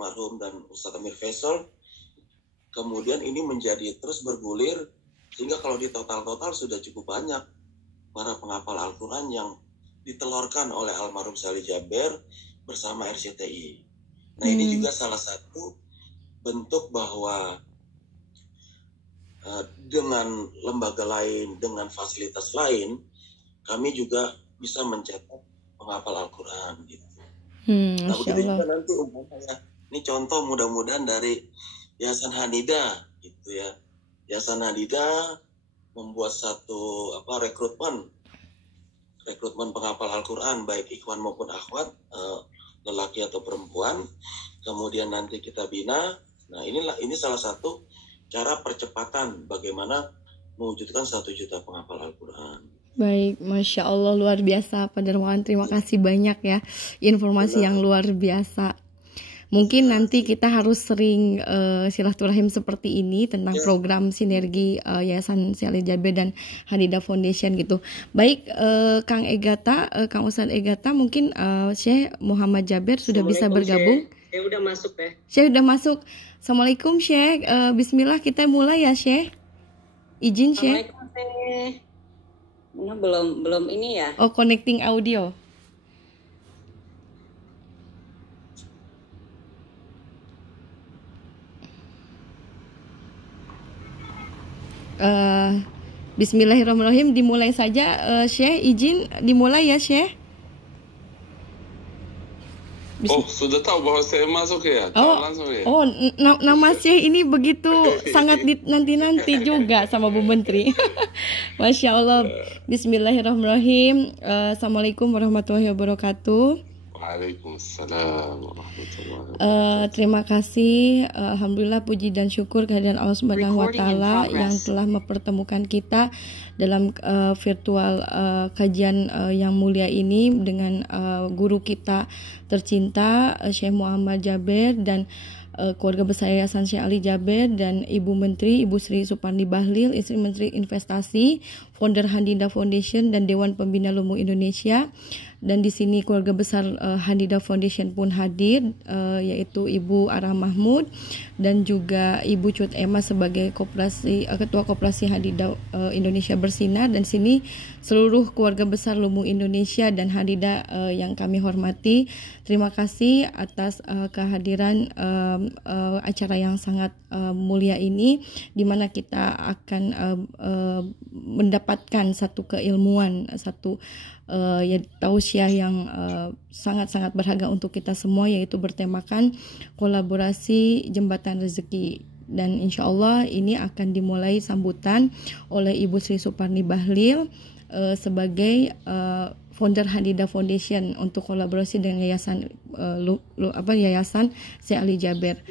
almarhum dan Ustadz Amir Faisal. Kemudian ini menjadi terus bergulir, sehingga kalau di total-total sudah cukup banyak para penghafal Al-Quran yang ditelurkan oleh almarhum Syekh Jaber bersama RCTI. Nah ini juga salah satu bentuk bahwa dengan lembaga lain, dengan fasilitas lain, kami juga bisa mencetak penghafal Al-Quran gitu. Nah begitu juga nanti umpamanya, ini contoh mudah-mudahan dari Yayasan Hanida gitu ya. Yayasan Hanida membuat satu rekrutmen penghafal Al-Quran baik ikhwan maupun akhwat, lelaki atau perempuan. Kemudian nanti kita bina. Nah ini salah satu cara percepatan bagaimana mewujudkan 1 juta penghafal Al-Quran. Baik, Masya Allah, luar biasa Pak Darmawan. Terima kasih banyak ya, informasi yang luar biasa. Mungkin nanti kita harus sering silaturahim seperti ini tentang program sinergi Yayasan Syekh Ali Jaber dan Hanida Foundation gitu. Baik, Kang Egata, Kang Ustadz Egata, mungkin Syekh Muhammad Jaber sudah bisa bergabung. Syekh udah masuk ya. Syekh udah masuk. Assalamualaikum Syekh. Bismillah, kita mulai ya Syekh. Izin Syekh. Assalamualaikum Syekh. Ini belum ini ya. Oh, connecting audio. Bismillahirrahmanirrahim, dimulai saja Syekh, izin dimulai ya Syekh. Oh, sudah tahu bahwa saya masuk ya? Langsung ya? Oh, nama Syekh ini begitu sangat nanti-nanti juga sama Bu Menteri. Masya Allah. Bismillahirrahmanirrahim. Assalamualaikum warahmatullahi wabarakatuh. Waalaikumsalam warahmatullahi wabarakatuh. Terima kasih, alhamdulillah, puji dan syukur kehadiran Allah Subhanahu wa taala yang telah mempertemukan kita dalam virtual kajian yang mulia ini dengan guru kita tercinta Syekh Muhammad Jaber dan keluarga besar Yayasan Syekh Ali Jaber dan Ibu Menteri Ibu Sri Suparni Bahlil, Istri Menteri Investasi, founder Hanida Foundation dan Dewan Pembina Lumu Indonesia. Dan di sini keluarga besar Hanida Foundation pun hadir, yaitu Ibu Arah Mahmud dan juga Ibu Cut Emma sebagai ketua koperasi Hanida Indonesia Bersinar, dan sini seluruh keluarga besar Lumu Indonesia dan Hanida yang kami hormati. Terima kasih atas kehadiran acara yang sangat mulia ini, di mana kita akan mendapatkan satu keilmuan, satu tausiah yang sangat-sangat berharga untuk kita semua, yaitu bertemakan kolaborasi jembatan rezeki. Dan insya Allah ini akan dimulai sambutan oleh Ibu Sri Suparni Bahlil sebagai founder Hanida Foundation untuk kolaborasi dengan Yayasan Syekh Ali Jaber.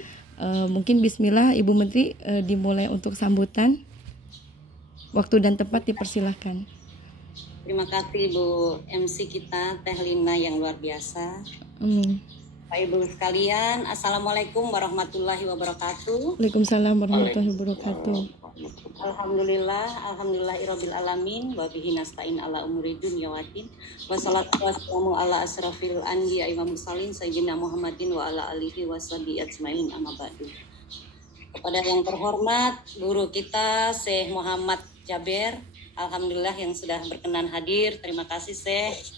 Mungkin bismillah Ibu Menteri, dimulai untuk sambutan. Waktu dan tempat dipersilahkan. Terima kasih Bu MC kita Teh Lina yang luar biasa. Pak Ibu sekalian, Assalamualaikum warahmatullahi wabarakatuh. Waalaikumsalam warahmatullahi wabarakatuh. Alhamdulillahirabbil alamin wa bihi nasta'in ala umuri dunya waddin. Wassalatu wassalamu ala asrafil anbiya'i wa mursalin sayyidina Muhammadin wa ala alihi washabihi ajmain, amma ba'du. Kepada yang terhormat guru kita Syekh Muhammad Jaber, alhamdulillah yang sudah berkenan hadir. Terima kasih Syekh.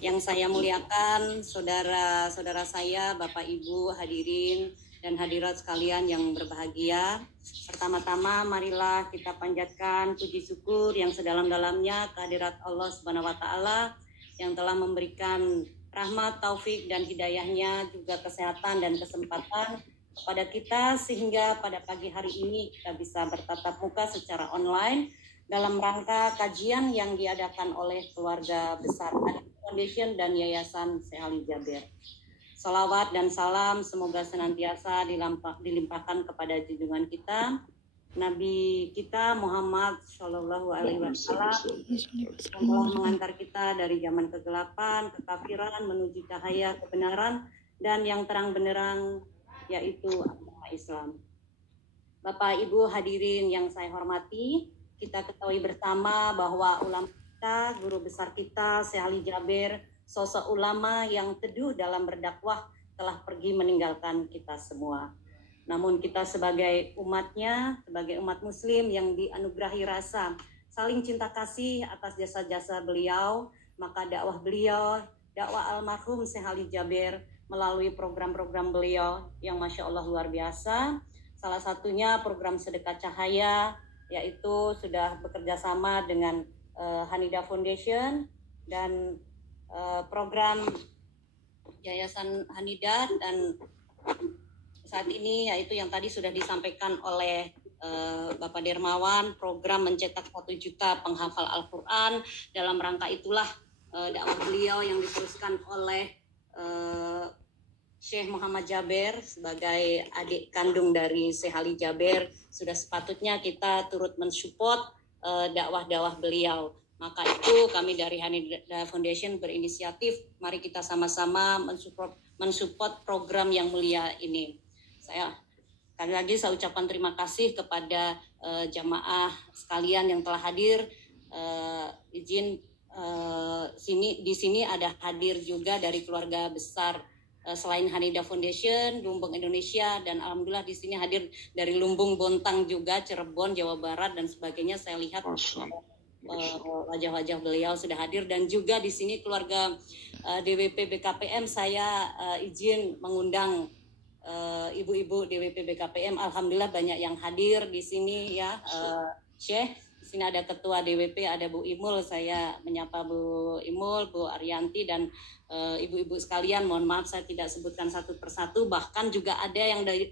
Yang saya muliakan saudara-saudara saya, Bapak Ibu hadirin dan hadirat sekalian yang berbahagia. Pertama-tama marilah kita panjatkan puji syukur yang sedalam-dalamnya kehadirat Allah Subhanahu wa taala yang telah memberikan rahmat, taufik dan hidayahnya, juga kesehatan dan kesempatan kepada kita sehingga pada pagi hari ini kita bisa bertatap muka secara online dalam rangka kajian yang diadakan oleh keluarga besar Hanida Foundation dan Yayasan Syekh Ali Jaber. Salawat dan salam semoga senantiasa dilimpahkan kepada junjungan kita, Nabi kita Muhammad Shallallahu Alaihi Wasallam, yang telah mengantar kita dari zaman kegelapan, kekafiran menuju cahaya kebenaran dan yang terang benderang, yaitu agama Islam. Bapak Ibu hadirin yang saya hormati, kita ketahui bersama bahwa ulama kita, guru besar kita Syekh Ali Jaber, sosok ulama yang teduh dalam berdakwah telah pergi meninggalkan kita semua. Namun kita sebagai umatnya, sebagai umat muslim yang dianugerahi rasa saling cinta kasih atas jasa-jasa beliau, maka dakwah beliau, dakwah almarhum Syekh Ali Jaber melalui program-program beliau yang Masya Allah luar biasa. Salah satunya program Sedekah Cahaya, yaitu sudah bekerja sama dengan Hanidah Foundation dan program Yayasan Hanidah, dan saat ini yaitu yang tadi sudah disampaikan oleh Bapak Dermawan, program mencetak 1 juta penghafal Al-Quran. Dalam rangka itulah dakwah beliau yang diteruskan oleh Syekh Muhammad Jaber sebagai adik kandung dari Syekh Ali Jaber. Sudah sepatutnya kita turut mensupport dakwah-dakwah beliau. Maka itu kami dari Hanidah Foundation berinisiatif, mari kita sama-sama mensupport program yang mulia ini. Sekali lagi saya ucapkan terima kasih kepada jamaah sekalian yang telah hadir. Di sini ada hadir juga dari keluarga besar selain Hanidah Foundation, Lumbung Indonesia, dan alhamdulillah di sini hadir dari Lumbung, Bontang juga, Cirebon, Jawa Barat dan sebagainya. Saya lihat wajah-wajah beliau sudah hadir, dan juga di sini keluarga DWP BKPM. Saya izin mengundang ibu-ibu DWP BKPM. Alhamdulillah banyak yang hadir di sini ya, Syekh. Di sini ada ketua DWP, ada Bu Imul. Saya menyapa Bu Imul, Bu Arianti, dan ibu-ibu sekalian. Mohon maaf saya tidak sebutkan satu persatu. Bahkan juga ada yang dari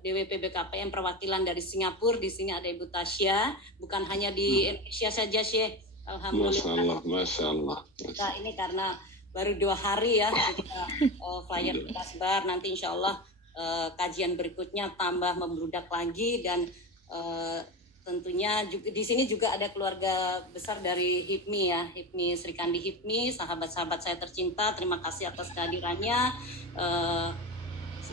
DWP BKPM perwakilan dari Singapura. Di sini ada Ibu Tasya. Bukan hanya di Indonesia saja, Syekh. Alhamdulillah. Masya Allah. Nah, ini karena baru 2 hari ya kita flyer kita sebar. Nanti insya Allah kajian berikutnya tambah membludak lagi, dan tentunya juga di sini juga ada keluarga besar dari HIPMI ya, HIPMI Sri Kandi HIPMI, sahabat-sahabat saya tercinta. Terima kasih atas kehadirannya.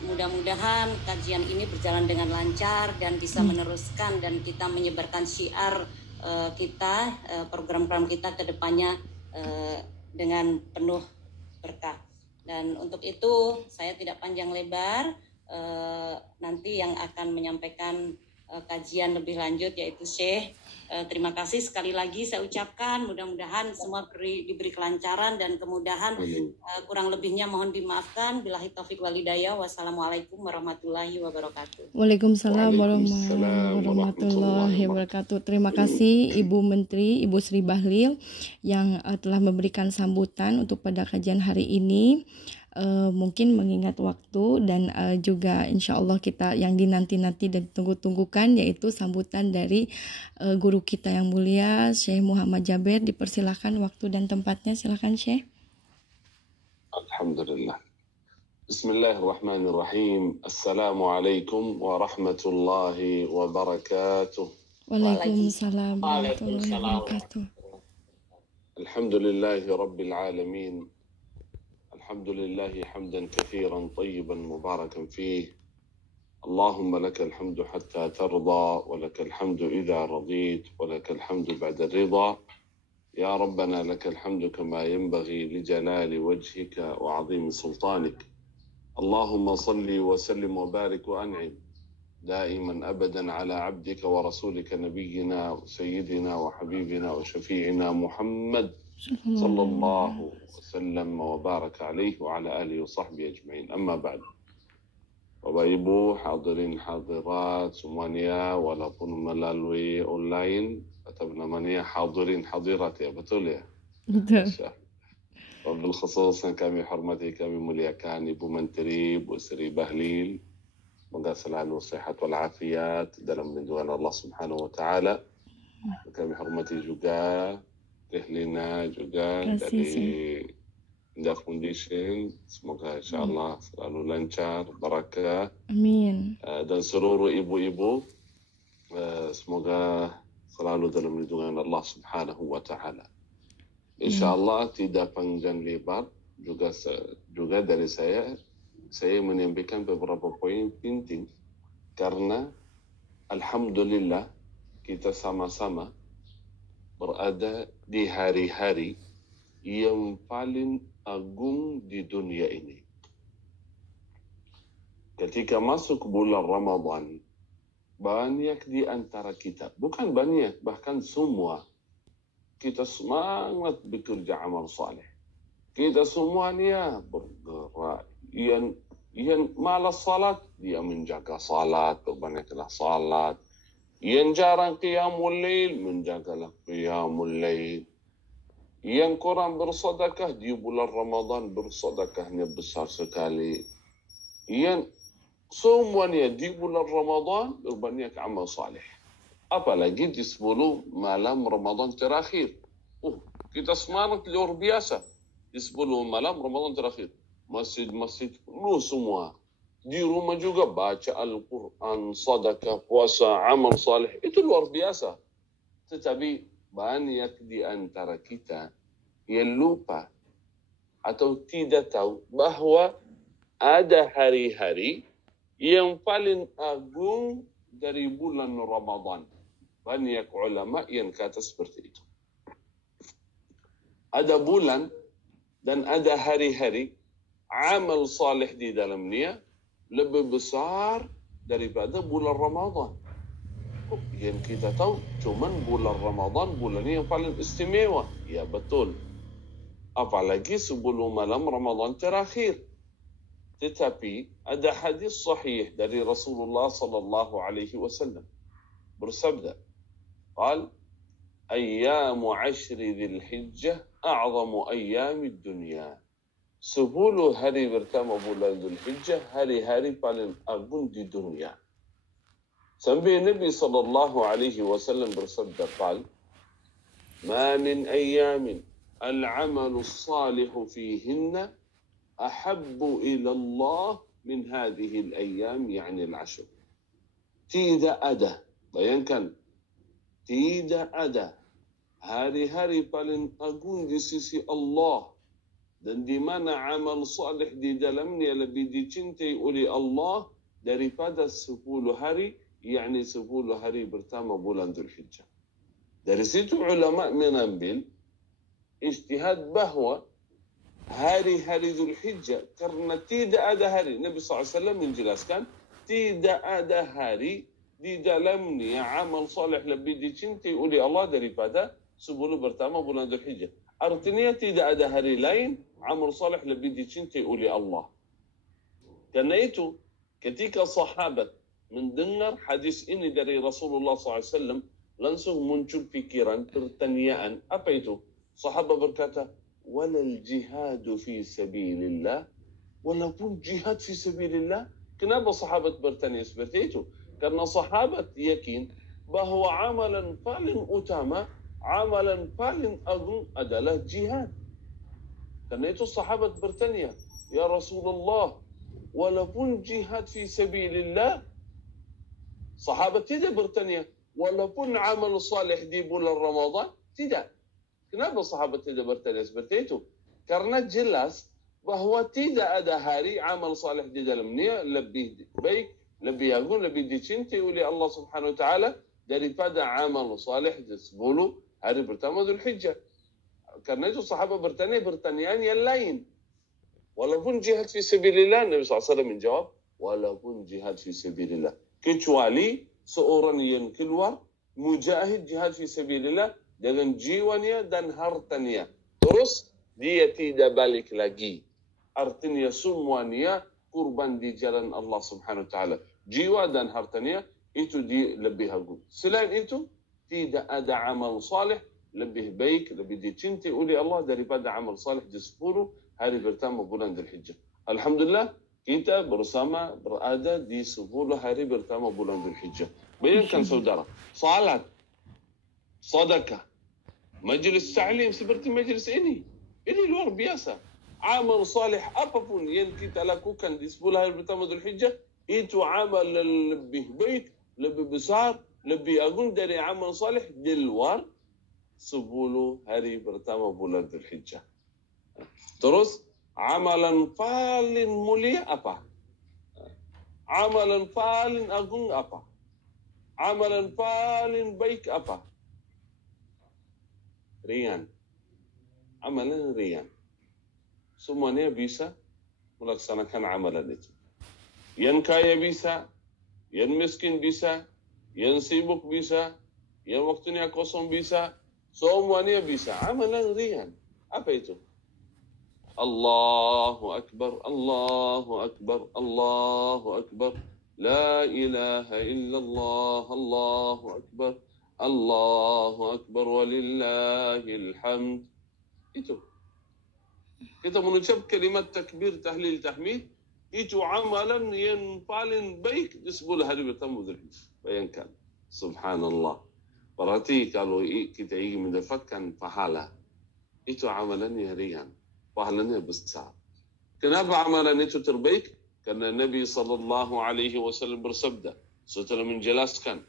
Mudah-mudahan kajian ini berjalan dengan lancar dan bisa meneruskan, dan kita menyebarkan syiar kita, program-program kita ke depannya dengan penuh berkah. Dan untuk itu saya tidak panjang lebar, nanti yang akan menyampaikan kajian lebih lanjut yaitu Syekh. Terima kasih sekali lagi saya ucapkan, mudah-mudahan semua diberi kelancaran dan kemudahan. Kurang lebihnya mohon dimaafkan. Billahi taufik wal hidayah. Wassalamualaikum warahmatullahi wabarakatuh. Waalaikumsalam warahmatullahi wabarakatuh. Terima kasih Ibu Menteri, Ibu Sri Bahlil yang telah memberikan sambutan untuk pada kajian hari ini. Mungkin mengingat waktu dan juga insya Allah kita yang dinanti-nanti dan tunggu-tunggukan, yaitu sambutan dari guru kita yang mulia Syekh Muhammad Jaber. Dipersilakan waktu dan tempatnya, silakan Syekh. Alhamdulillah. Bismillahirrahmanirrahim. Assalamualaikum warahmatullahi wabarakatuh. Waalaikumsalam warahmatullahi wabarakatuh. Alhamdulillahi rabbil alamin. الحمد لله حمدا كثيرا طيبا مباركا فيه. اللهم لك الحمد حتى ترضى، ولك الحمد إذا رضيت، ولك الحمد بعد الرضا. يا ربنا لك الحمد كما ينبغي لجلال وجهك وعظيم سلطانك. اللهم صل وسلم وبارك وأنعم دائما أبدا على عبدك ورسولك نبينا وسيدنا وحبيبنا وشفيعنا محمد صلى الله وسلم وبارك عليه وعلى آله وصحبه أجمعين. أما بعد, Bapak Ibu hadirin hadirat semuanya, walaupun melalui online atau namanya hadirin hadirat ya, betul ya? Betul. Wabil khusus yang kami hormati, kami muliakan Ibu Menteri, Bu Sri Bahlil. Semoga selalu sehat walafiat dalam lindungan Allah Subhanahu wa Ta'ala. Kami hormati juga Lina juga dari Hanidah Foundation. Semoga insyaAllah selalu lancar, barakah. Amin. Dan seluruh ibu-ibu semoga selalu dalam lindungan Allah Subhanahu wa Ta'ala. InsyaAllah tidak panjang lebar, juga dari saya menyampaikan beberapa poin penting, karena alhamdulillah kita sama-sama berada di hari-hari yang paling agung di dunia ini. ketika masuk bulan Ramadan, banyak di antara kita, bukan banyak, bahkan semua, kita semangat bekerja amal saleh. Kita semuanya bergerak. Yang malas salat, dia menjaga salat, berbanyaklah salat. Yang jarang qiyamul lail, menjagalah qiyamul lail. Yang kurang bersedekah di bulan Ramadan, bersedekahnya besar sekali. Yang semuanya di bulan Ramadan berbanyak amal saleh. Apalagi di 10 malam Ramadan terakhir. Kita semangat luar biasa. Di 10 malam Ramadan terakhir. Masjid-masjid penuh semua. Di rumah juga baca Al-Quran, sedekah, puasa, amal saleh. Itu luar biasa. Tetapi banyak di antara kita yang lupa atau tidak tahu bahwa ada hari-hari yang paling agung dari bulan Ramadan. Banyak ulama yang kata seperti itu. Ada bulan dan ada hari-hari amal saleh di dalamnya lebih besar daripada bulan Ramadan. Yang kita tahu cuman bulan Ramadan bulan yang paling istimewa. Ya betul. Apalagi sebelum malam Ramadan terakhir. Tetapi ada hadis sahih dari Rasulullah sallallahu alaihi wasallam bersabda, قال أيام عشر ذي الحجة أعظم أيام الدنيا. 10 hari pertama bulan Dzulhijjah, hari-hari paling agung di dunia. Sampai Nabi sallallahu alaihi wasallam bersabda, قال ما من أيام العمل الصالح فيهن أحب إلى الله من هذه الأيام يعني العشر. Tidak ada, bayangkan, tidak ada hari-hari paling agung di sisi Allah dan di mana amal saleh di dalamnya lebih dicintai oleh Allah daripada 10 hari, yakni 10 hari pertama bulan Dzulhijjah. Dari situ ulama mengambil ijtihad bahwa hari-hari Dzulhijjah, karena tidak ada hari, Nabi SAW menjelaskan, tidak ada hari di dalamnya amal saleh lebih dicintai oleh Allah daripada 10 pertama bulan Dzulhijjah. Artinya tidak ada hari lain amal saleh lebih dicintai oleh Allah. Karena itu, ketika sahabat mendengar hadis ini dari Rasulullah SAW, langsung muncul pikiran, pertanyaan, apa itu? Sahabat berkata, walal jihadu fi sabilillah, walaupun jihad fi sabilillah. Kenapa sahabat bertanya seperti itu? Karena sahabat yakin bahwa amalan paling utama, amalan paling agung adalah jihad. Karena itu sahabat bertanya, ya Rasulullah, walaupun jihad fi sabilillah. Sahabat tidak bertanya, walaupun amal saleh di bulan Ramadan, tidak. Kenapa sahabat tidak bertanya seperti itu? Karena jelas bahwa tidak ada hari amal saleh di dalamnya lebih baik, lebih agung, lebih dicintai oleh Allah Subhanahu wa taala daripada amal saleh di 10 hari pertama Dzulhijjah. Karena itu sahabat bertanya pertanyaan yang lain. Walaupun jihad fi sabilillah, Nabi SAW menjawab, walaupun jihad fi sabilillah. Kecuali seorang yang keluar mujahid jihad fi sabilillah dengan jiwanya dan hartanya. Terus dia tidak balik lagi. Artinya semuanya kurban di jalan Allah Subhanahu wa taala. Jiwa dan hartanya itu lebih agung. Selain itu, tidak ada amal saleh lebih baik, lebih dicintai oleh Allah daripada amal saleh di 10 hari pertama bulan Dzulhijjah. Alhamdulillah, kita bersama berada di 10 hari pertama bulan Dzulhijjah. Bayangkan saudara, salat, sedekah, majlis ta'lim seperti majlis ini. Ini luar biasa. Amal saleh apapun yang kita lakukan di 10 hari pertama Dzulhijjah, itu amal lebih baik, lebih besar, lebih agung dari amal saleh di luar 10 hari pertama bulan Dzulhijjah. Terus, amalan paling mulia apa? Amalan paling agung apa? Amalan paling baik apa? Ringan. Amalan ringan. Semuanya bisa melaksanakan amalan itu. Yang kaya bisa, yang miskin bisa, yang sibuk bisa, yang waktunya kosong bisa, semuanya bisa. Amalan ringan. Apa itu? Allahu Akbar, Allahu Akbar, Allahu Akbar. La ilaha illallah, Allahu Akbar, Allahu Akbar, walillahil hamd. Itu. Kita mengucap kalimat takbir, tahlil, tahmid. Itu amalan yang paling baik di 10 hari pertama Dzulhijjah. Bayangkan. Subhanallah. Berarti kalau kita ingin mendapatkan pahala, itu amalannya ringan. Pahalanya besar. Kenapa amalan itu terbaik? Karena Nabi SAW bersabda setelah menjelaskan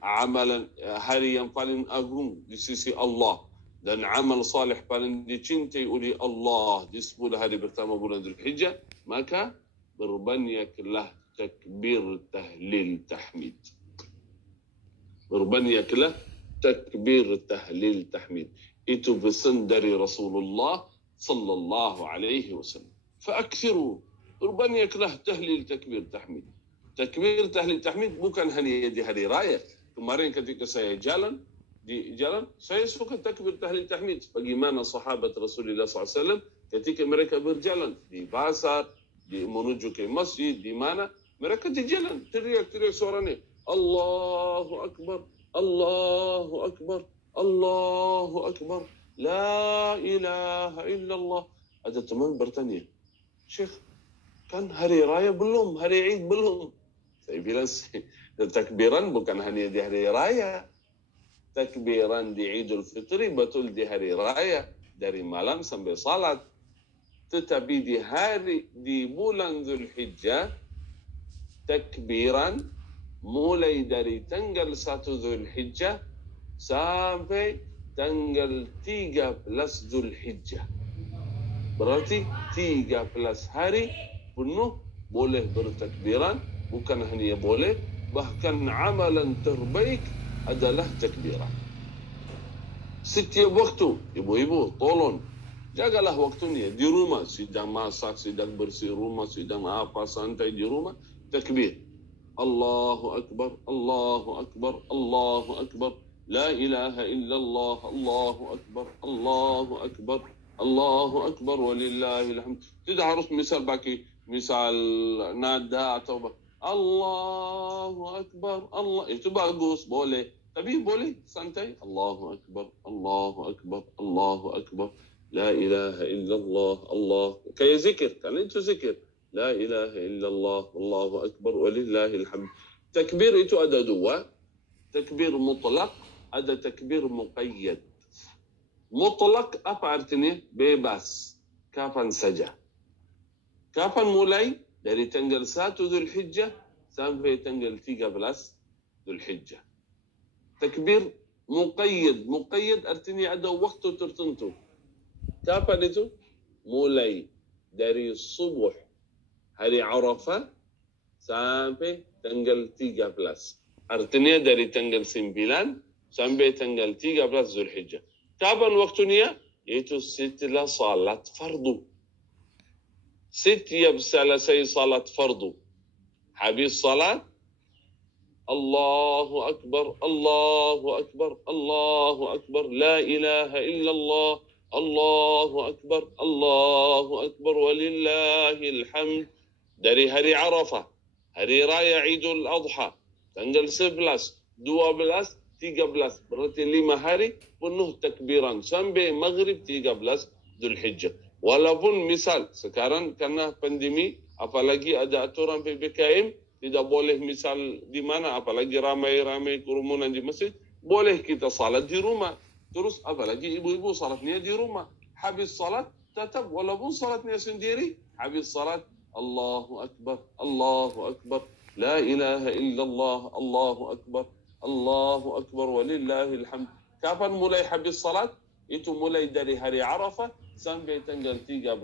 amalan hari yang paling agung di sisi Allah dan amal salih paling dicintai oleh Allah di 10 hari pertama bulan Dzulhijjah, maka berbanyaklah takbir, tahlil, tahmid. Berbanyaklah takbir, tahlil, tahmid. Itu pesan dari Rasulullah sallallahu alaihi wasallam. Fa'akthiru, berbanyaklah tahlil, takbir, tahmid. Takbir, tahlil, tahmid bukan hanya di hari raya. Kemarin ketika saya di jalan, saya suka takbir, tahlil, tahmid. Bagaimana sahabat Rasulullah SAW ketika mereka berjalan di pasar, menuju ke masjid, di mana mereka di jalan teriak-teriak suaranya, Allahu Akbar, Allahu Akbar, Allahu Akbar, La ilaha illallah. Ada teman bertanya, Syekh, kan hari raya belum, hari Eid belum. Saya bilang, takbiran bukan hanya di hari raya. Takbiran di Idul Fitri betul di hari raya, dari malam sampai salat. Tetapi di bulan Dzulhijjah, takbiran mulai dari tanggal 1 Dzulhijjah sampai tanggal 13 Dzulhijjah. Berarti 13 hari penuh boleh bertakbiran, bukan hanya boleh, bahkan amalan terbaik adalah takbiran. Setiap waktu, ibu-ibu, tolong jagalah waktunya di rumah, sedang masak, sedang bersih rumah, sedang apa, santai di rumah, takbir. Allahu Akbar, Allahu Akbar, Allahu Akbar, La ilaha illallah, Allahu Akbar, Allahu Akbar, Allahu Akbar, walillahil hamd. Tidak harus misal nada atau Allahu Akbar, Allah, itu bagus, boleh. Tapi boleh santai, Allahu Akbar, Allahu Akbar, Allahu Akbar. La ilaha illallah, Allah. Kayak zikir, kan itu zikir. La ilaha illallah, Allahu Akbar, walillahil hamd. Takbir itu ada dua. Takbir mutlak, ada takbir muqayyad. Mutlak apa artinya? Bebas. Kapan saja. Kapan mulai? Dari tanggal 1 Dzulhijjah sampai tanggal 13 Dzulhijjah. Takbir muqayyad. Muqayyad artinya ada waktu tertentu. Kapan itu? Mulai dari subuh hari Arafah sampai tanggal 13. Artinya dari tanggal 9 sampai tanggal 13 Dzulhijjah. Kapan waktunya? Yaitu setelah salat fardu. Setiap selesai salat fardu, habis salat, Allahu Akbar, Allahu Akbar, Allahu Akbar, La ilaha illallah, Allahu Akbar, Allahu Akbar, walillahil hamd. Dari hari Arafah, hari raya Idul Adha, tanggal 11, 12, 13, berarti 5 hari penuh takbiran sampai maghrib 13 Dzulhijjah. Walaupun misal sekarang karena pandemi, apalagi ada aturan PPKM, tidak boleh misal di mana, apalagi ramai-ramai kerumunan di masjid, boleh kita salat di rumah. Terus apalagi ibu-ibu salatnya di rumah. Habis salat tetap walaupun salatnya sendiri, habis salat Allahu Akbar, Allahu Akbar, La ilaha illallah, Allahu Akbar, Allahu Akbar, walillahil hamd. Kapan mulai habis salat? Itu mulai dari hari Arafah sampai tanggal 13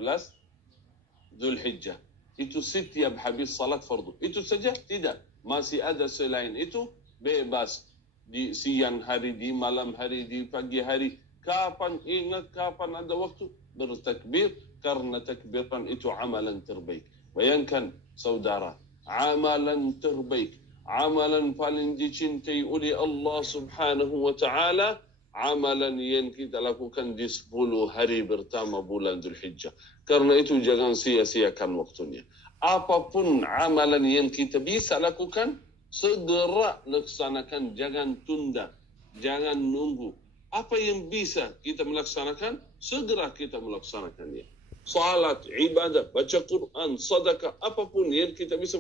Dzulhijjah. Itu setiap habis salat fardu. Itu saja? Tidak. Masih ada selain itu, bebas. Di siang hari, di malam hari, di pagi hari. Kapan ingat, kapan ada waktu, bertakbir. Karena takbiran itu amalan terbaik. Bayangkan, saudara, amalan terbaik, amalan paling dicintai oleh Allah Subhanahu wa taala, amalan yang kita lakukan di 10 hari pertama bulan Dzulhijjah. Karena itu jangan sia-siakan waktunya. Apapun amalan yang kita bisa lakukan, segera laksanakan, jangan tunda, jangan nunggu. Apa yang bisa kita melaksanakan, segera kita melaksanakannya. Salat, ibadah, baca Quran, sedekah, apapun yang kita bisa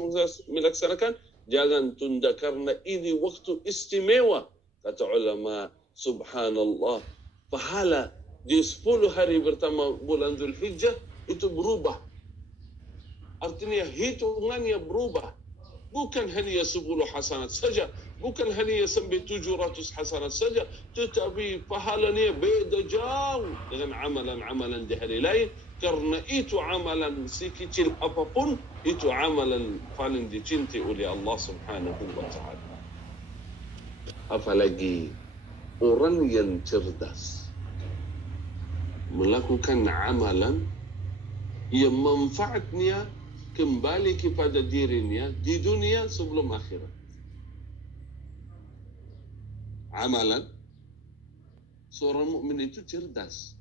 melaksanakan, jangan tunda karena ini waktu istimewa. Kata ulama, subhanallah, pahala di 10 hari pertama bulan Dzulhijjah itu berubah. Artinya hitungannya berubah. Bukan hanya 10 hasanat saja, bukan hanya sampai 700 hasanat saja, tetapi pahalanya beda jauh dengan amalan-amalan di hari lain. Karena itu amalan sekecil apapun, itu amalan paling dicintai oleh Allah Subhanahu wa ta'ala. Apalagi orang yang cerdas melakukan amalan yang manfaatnya kembali kepada dirinya di dunia sebelum akhirat. Amalan seorang mukmin itu cerdas.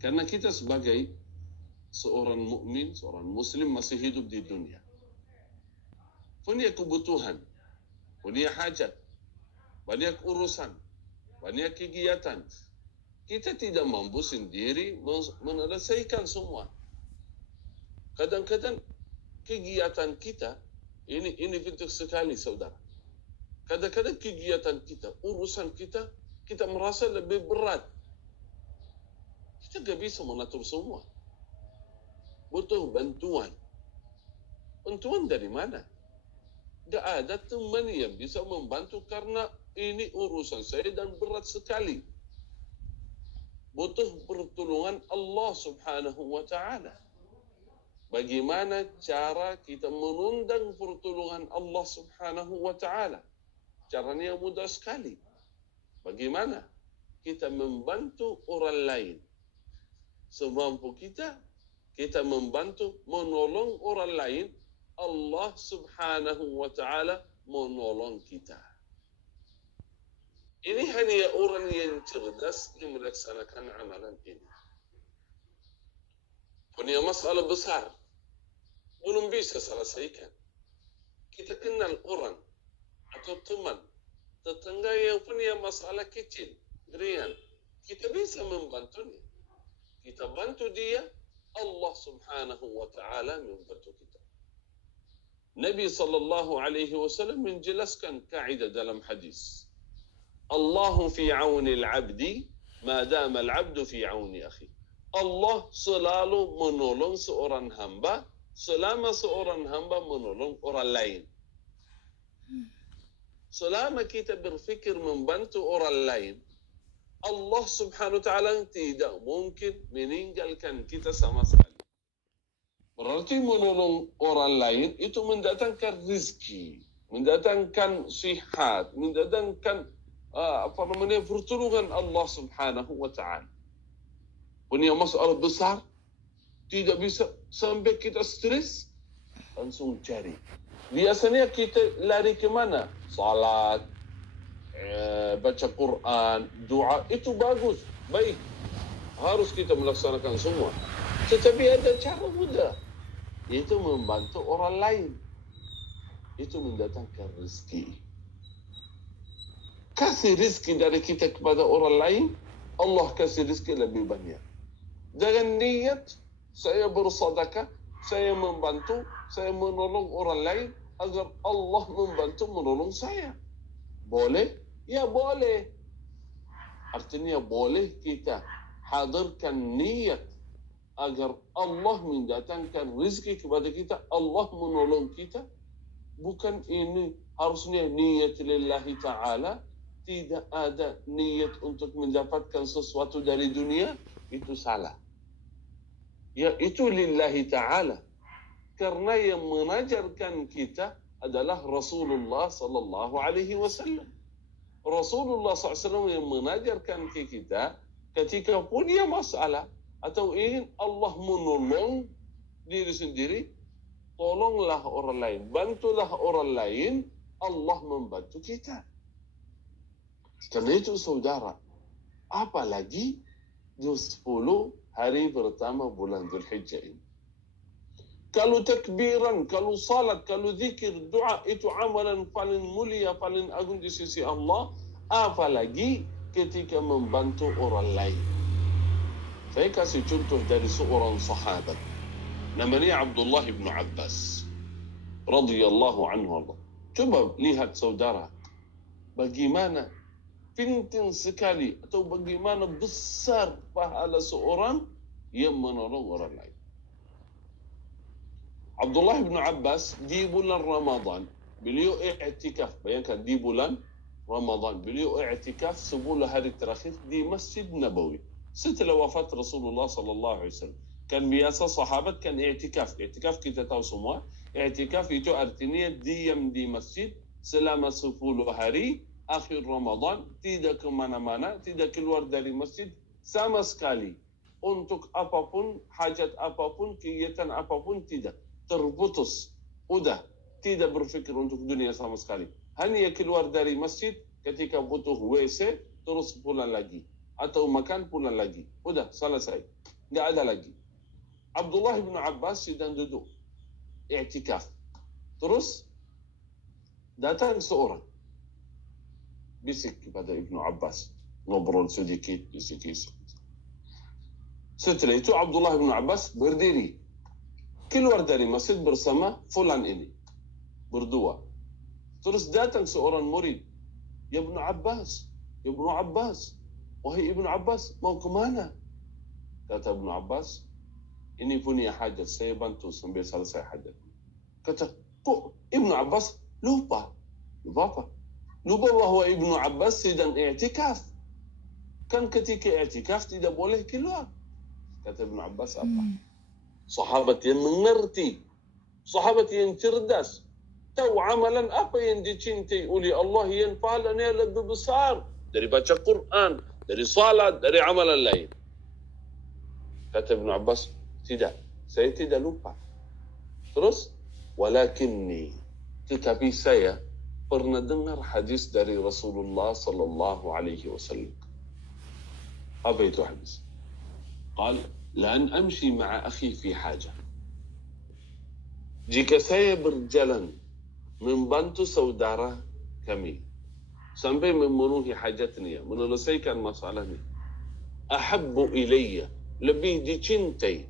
Karena kita sebagai seorang mukmin, seorang muslim masih hidup di dunia. Punya kebutuhan, punya hajat, banyak urusan, banyak kegiatan. Kita tidak mampu sendiri menyelesaikan semua. Kadang-kadang kegiatan kita ini penting sekali, saudara. Kadang-kadang kegiatan kita, urusan kita, kita merasa lebih berat. Kita tidak bisa mengatur semua. Butuh bantuan. Bantuan dari mana? Tidak ada teman yang bisa membantu karena ini urusan saya dan berat sekali. Butuh pertolongan Allah Subhanahu wa ta'ala. Bagaimana cara kita menundang pertolongan Allah Subhanahu wa ta'ala? Caranya mudah sekali. Bagaimana kita membantu orang lain? Semampu kita membantu, menolong orang lain, Allah Subhanahu wa ta'ala menolong kita. Ini hanya orang yang cerdas yang melaksanakan amalan ini. Punya masalah besar, belum bisa selesaikan. Kita kenal orang atau teman, tetangga yang punya masalah kecil, ringan. Kita bisa membantunya. Kita bantu dia, Allah Subhanahu wa ta'ala membantu kita. Nabi sallallahu alaihi wasallam menjelaskan kaidah dalam hadis. Allahu fi auni al-'abdi ma dama al-'abdu fi auni akhi. Allah selalu menolong seorang hamba selama seorang hamba menolong orang lain. Selama kita berfikir membantu orang lain, Allah Subhanahu wa ta'ala tidak mungkin meninggalkan kita sama sekali. Berarti menolong orang lain itu mendatangkan rezeki, mendatangkan sihat, mendatangkan pertolongan Allah Subhanahu wa ta'ala. Punya masalah besar, tidak bisa sampai kita stres, langsung cari. Biasanya kita lari ke mana? Salat, baca Quran, doa, itu bagus, baik. Harus kita melaksanakan semua. Tetapi ada cara mudah, yaitu membantu orang lain. Itu mendatangkan rezeki. Kasih rezeki dari kita kepada orang lain, Allah kasih rezeki lebih banyak. Jangan niat saya bersedekah, saya membantu, saya menolong orang lain agar Allah membantu menolong saya. Boleh? Ya boleh. Artinya boleh kita hadirkan niat agar Allah mendatangkan rezeki kepada kita, Allah menolong kita. Bukan ini harusnya niat lillahi ta'ala. Tidak ada niat untuk mendapatkan sesuatu dari dunia, itu salah. Ya itu lillahi ta'ala. Karena yang mengajarkan kita adalah Rasulullah sallallahu alaihi wasallam. Rasulullah SAW yang mengajarkan ke kita ketika punya masalah atau ingin Allah menolong diri sendiri, tolonglah orang lain, bantulah orang lain, Allah membantu kita. Karena itu saudara, apalagi di 10 hari pertama bulan Dzulhijjah ini. Kalau takbiran, kalau salat, kalau zikir, doa itu amalan paling mulia, paling agung di sisi Allah. Apalagi ketika membantu orang lain. Saya kasih contoh dari seorang sahabat. Namanya Abdullah bin Abbas. Radhiyallahu anhu. Coba lihat saudara. Bagaimana penting sekali atau bagaimana besar pahala seorang yang menolong orang lain. Abdullah bin Abbas di bulan Ramadan, beliau i'tikaf. Bayangkan di bulan Ramadan, beliau i'tikaf 10 hari terakhir di Masjid Nabawi. Setelah wafat Rasulullah sallallahu alaihi wasallam. Kan biasa sahabat kan i'tikaf. I'tikaf kita tahu semua. I'tikaf itu artinya diam di masjid selama 10 hari akhir Ramadan, tidak kemana-mana, tidak keluar dari masjid sama sekali. Untuk apapun, hajat apapun, kegiatan apapun tidak. Terputus. Udah. Tidak berfikir untuk dunia sama sekali. Hanya keluar dari masjid ketika butuh WC, terus pulang lagi. Atau makan, pulang lagi. Udah, selesai. Nggak ada lagi. Abdullah bin Abbas sedang duduk. I'tikaf. Terus, datang seorang. Bisik kepada Ibnu Abbas. Ngobrol sedikit, bisik-bisik. Setelah itu Abdullah bin Abbas berdiri. Keluar dari masjid bersama fulan ini. Berdua. Terus datang seorang murid. Ya Ibnu Abbas. Ya Ibnu Abbas. Wahai Ibnu Abbas, mau kemana? Kata Ibnu Abbas, ini punya hajat. Saya bantu sambil selesai hajat. Kata, kok Ibnu Abbas lupa? Lupa apa? Lupa bahwa Ibnu Abbas sedang i'tikaf. Kan ketika i'tikaf tidak boleh keluar. Kata Ibnu Abbas apa? Sahabat yang mengerti. Sahabat yang cerdas. Tahu amalan apa yang dicintai oleh Allah yang pahalanya lebih besar. Dari baca Quran, dari salat, dari amalan lain. Kata Ibnu Abbas, tidak. Saya tidak lupa. Terus, walakinni. Tetapi saya pernah dengar hadis dari Rasulullah sallallahu alaihi wasallam. Apa itu hadis? Qal, لأن أمشي مع أخي في حاجة. Jika saya berjalan membantu saudara kami sampai memenuhi hajatnya, menyelesaikan masalahnya, ahabbu ilayya, lebih dicintai,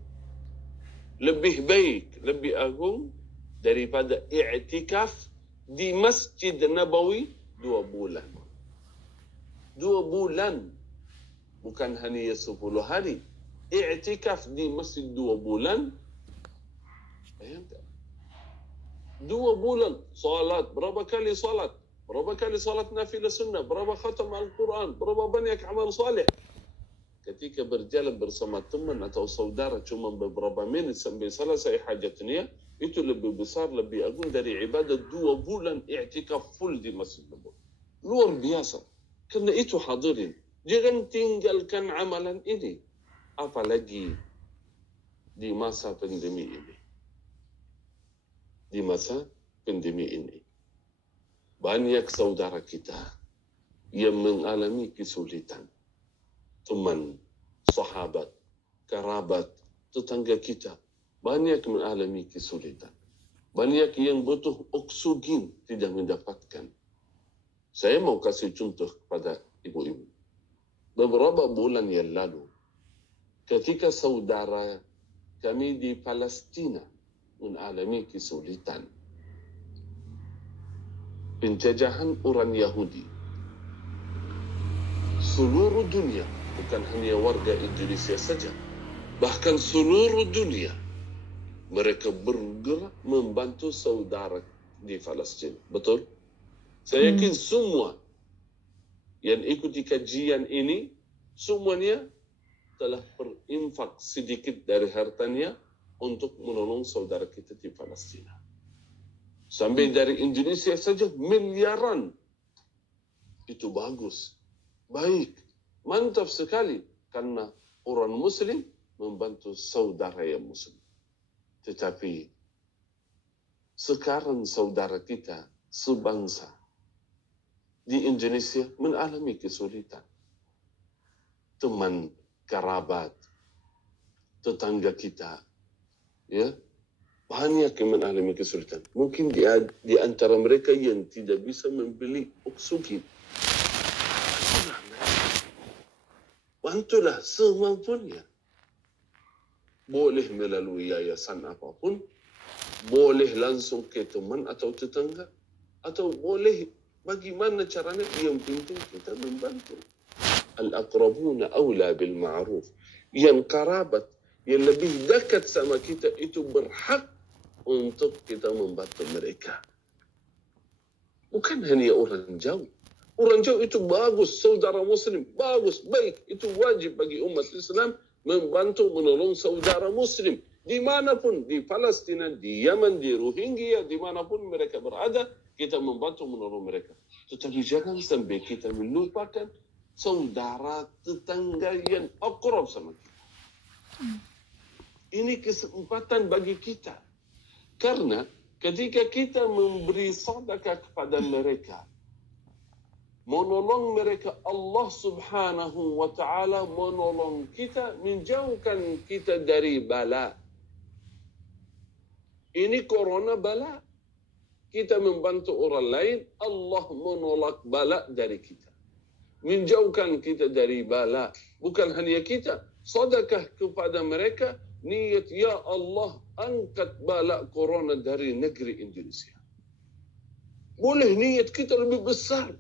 lebih baik, lebih agung daripada i'tikaf di Masjid Nabawi 2 bulan. 2 bulan, bukan hanya 10 hari. I'tikaf di masjid 2 bulan. Bayangkan. 2 bulan. Salat. Berapa kali salat? Berapa kali salat nafilah sunnah? Berapa khatam Al-Quran? Berapa banyak amal salih? Ketika berjalan bersama teman atau saudara cuma beberapa menit sampai selesai hajatnya, itu lebih besar, lebih agung dari ibadah 2 bulan i'tikaf full di masjid Nabawi. Luar biasa. Karena itu hadirin, jangan tinggalkan amalan ini. Apalagi di masa pandemi ini. Di masa pandemi ini. Banyak saudara kita yang mengalami kesulitan. Teman, sahabat, kerabat, tetangga kita. Banyak mengalami kesulitan. Banyak yang butuh oksigen tidak mendapatkan. Saya mau kasih contoh kepada ibu-ibu. Beberapa bulan yang lalu, ketika saudara kami di Palestina mengalami kesulitan, penjajahan orang Yahudi, seluruh dunia, bukan hanya warga Indonesia saja, bahkan seluruh dunia, mereka bergerak membantu saudara di Palestina. Betul? Saya yakin semua yang ikuti kajian ini, semuanya telah berinfak sedikit dari hartanya untuk menolong saudara kita di Palestina. Sampai dari Indonesia saja miliaran. Itu bagus. Baik. Mantap sekali. Karena orang Muslim membantu saudara yang Muslim. Tetapi sekarang saudara kita sebangsa di Indonesia mengalami kesulitan. Teman, kerabat, tetangga kita, ya, banyak yang mengalami kesulitan. Mungkin di antara mereka yang tidak bisa membeli oksigen. Bantulah semampunya. Boleh melalui yayasan apapun, boleh langsung ke teman atau tetangga, atau boleh bagaimana caranya, yang penting kita membantu. Al-aqrabuna awla bil ma'ruf. Yang kerabat, yang lebih dekat sama kita itu berhak untuk kita membantu mereka. Bukan hanya orang jauh. Orang jauh itu bagus, saudara muslim, bagus, baik. Itu wajib bagi umat Islam membantu menolong saudara muslim. Dimanapun, di Palestina, di Yaman, di Rohingya, dimanapun mereka berada, kita membantu menolong mereka. Tetapi jangan sampai kita melupakan saudara tetangga yang akrab sama kita. Ini kesempatan bagi kita. Karena ketika kita memberi sedekah kepada mereka, menolong mereka, Allah subhanahu wa ta'ala menolong kita, menjauhkan kita dari bala. Ini corona bala. Kita membantu orang lain, Allah menolak bala dari kita. Menjauhkan kita dari bala. Bukan hanya kita, sedekah kepada mereka, niat, ya Allah, angkat bala corona dari negeri Indonesia. Boleh niat kita lebih besar.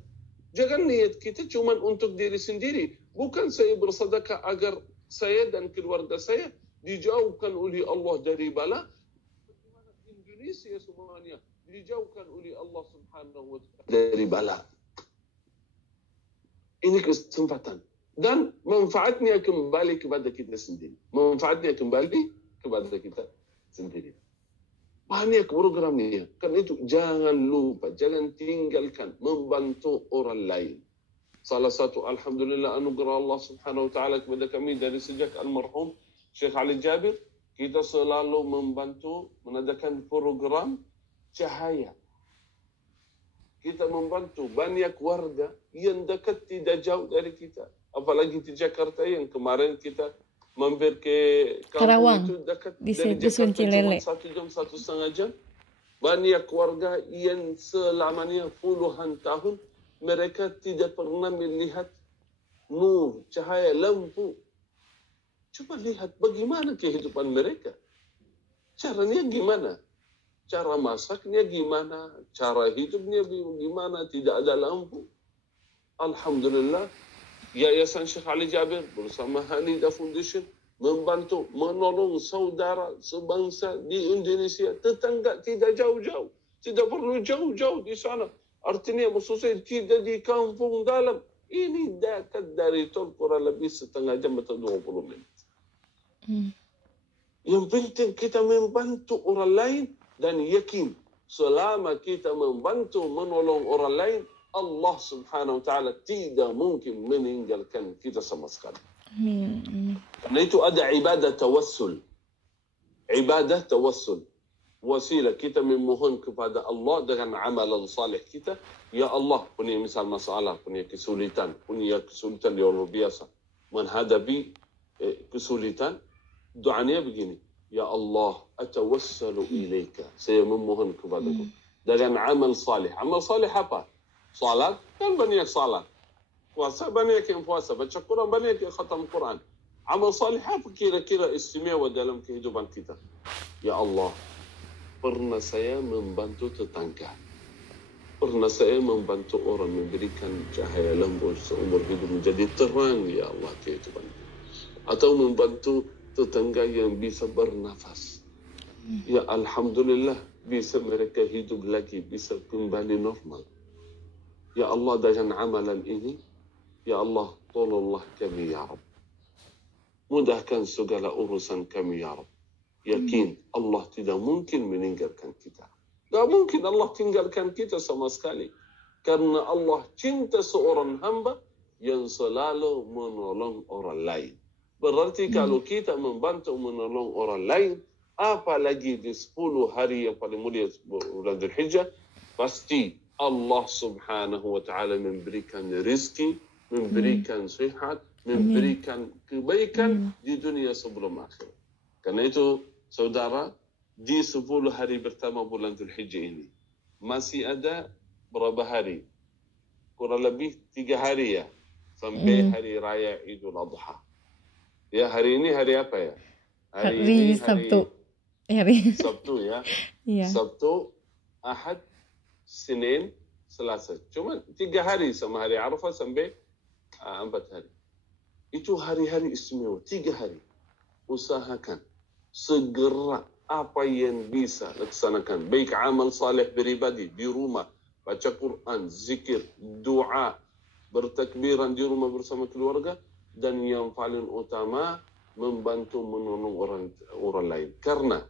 Jangan niat kita cuma untuk diri sendiri. Bukan saya bersedekah agar saya dan keluarga saya dijauhkan oleh Allah dari bala. Bagaimana Indonesia semuanya dijauhkan oleh Allah subhanahu wa ta'ala dari bala. Ini kesempatan. Dan manfaatnya kembali kepada kita sendiri. Manfaatnya kembali kepada kita sendiri. Banyak programnya. Karena itu jangan lupa, jangan tinggalkan membantu orang lain. Salah satu, alhamdulillah, anugerah Allah subhanahu wa ta'ala kepada kami dari sejak almarhum Syekh Ali Jabir, kita selalu membantu mengadakan program cahaya. Kita membantu banyak warga yang dekat tidak jauh dari kita. Apalagi di Jakarta yang kemarin kita mampir ke kampung itu dekat dari Jakarta cuma 1 jam, 1,5 jam. Banyak warga yang selamanya puluhan tahun mereka tidak pernah melihat nur, cahaya lampu. Coba lihat bagaimana kehidupan mereka. Caranya gimana? Cara masaknya gimana? Cara hidupnya gimana? Tidak ada lampu. Alhamdulillah, Yayasan Syekh Ali Jabir bersama Hanida Foundation membantu menolong saudara sebangsa di Indonesia, tetangga tidak jauh-jauh, tidak perlu jauh-jauh di sana. Artinya maksudnya tidak di kampung dalam. Ini dekat dari tol kurang lebih setengah jam atau 20 menit. Yang penting kita membantu orang lain dan yakin selama kita membantu menolong orang lain, Allah subhanahu wa ta'ala tidak mungkin meninggalkan kita sama sekali. Karena itu ada ibadah tawassul. Ibadah tawassul. Wasilah kita memohon kepada Allah dengan amalan salih kita. Ya Allah, punya misal masalah, punya kesulitan yang luar biasa. Menghadapi kesulitan, doanya begini. Ya Allah, atawassalu ilaika. Saya memohon kepadamu dengan amal salih. Amal salih apa? Salat, kan banyak salat. Puasa, banyak yang puasa. Baca Quran, banyak yang khatam Quran. Amal salih apa kira-kira istimewa dalam kehidupan kita? Ya Allah, pernah saya membantu tetangga. Pernah saya membantu orang memberikan cahaya lampu seumur hidup menjadi terang, ya Allah, kehidupan. Atau membantu tetangga yang bisa bernafas. Ya Alhamdulillah, bisa mereka hidup lagi, bisa kembali normal. Ya Allah, dengan amalan ini, ya Allah, tolonglah kami, ya Rabb. Mudahkan segala urusan kami, ya Rabb. Yakin Allah tidak mungkin meninggalkan kita. Tidak mungkin Allah tinggalkan kita sama sekali. Karena Allah cinta seorang hamba yang selalu menolong orang lain. Berarti kalau kita membantu menolong orang lain, apalagi di 10 hari yang paling mulia bulan Dzulhijjah, pasti Allah Subhanahu wa taala memberikan rezeki, memberikan sehat, memberikan kebaikan di dunia sebelum akhir. Karena itu, saudara, di 10 hari pertama bulan Dzulhijjah ini masih ada berapa hari? Kurang lebih 3 hari ya, sampai hari raya Idul Adha. Ya, hari ini hari apa ya? Hari ini Sabtu. Hari Sabtu ya. Iya. Sabtu, Ahad, Senin, Selasa. Cuma 3 hari sama hari Arafah sampai 4 hari. Itu hari-hari istimewa, 3 hari. Usahakan segera apa yang bisa laksanakan. Baik amal saleh pribadi di rumah, baca Quran, zikir, doa, bertakbiran di rumah bersama keluarga, dan yang paling utama membantu menolong orang lain. Karena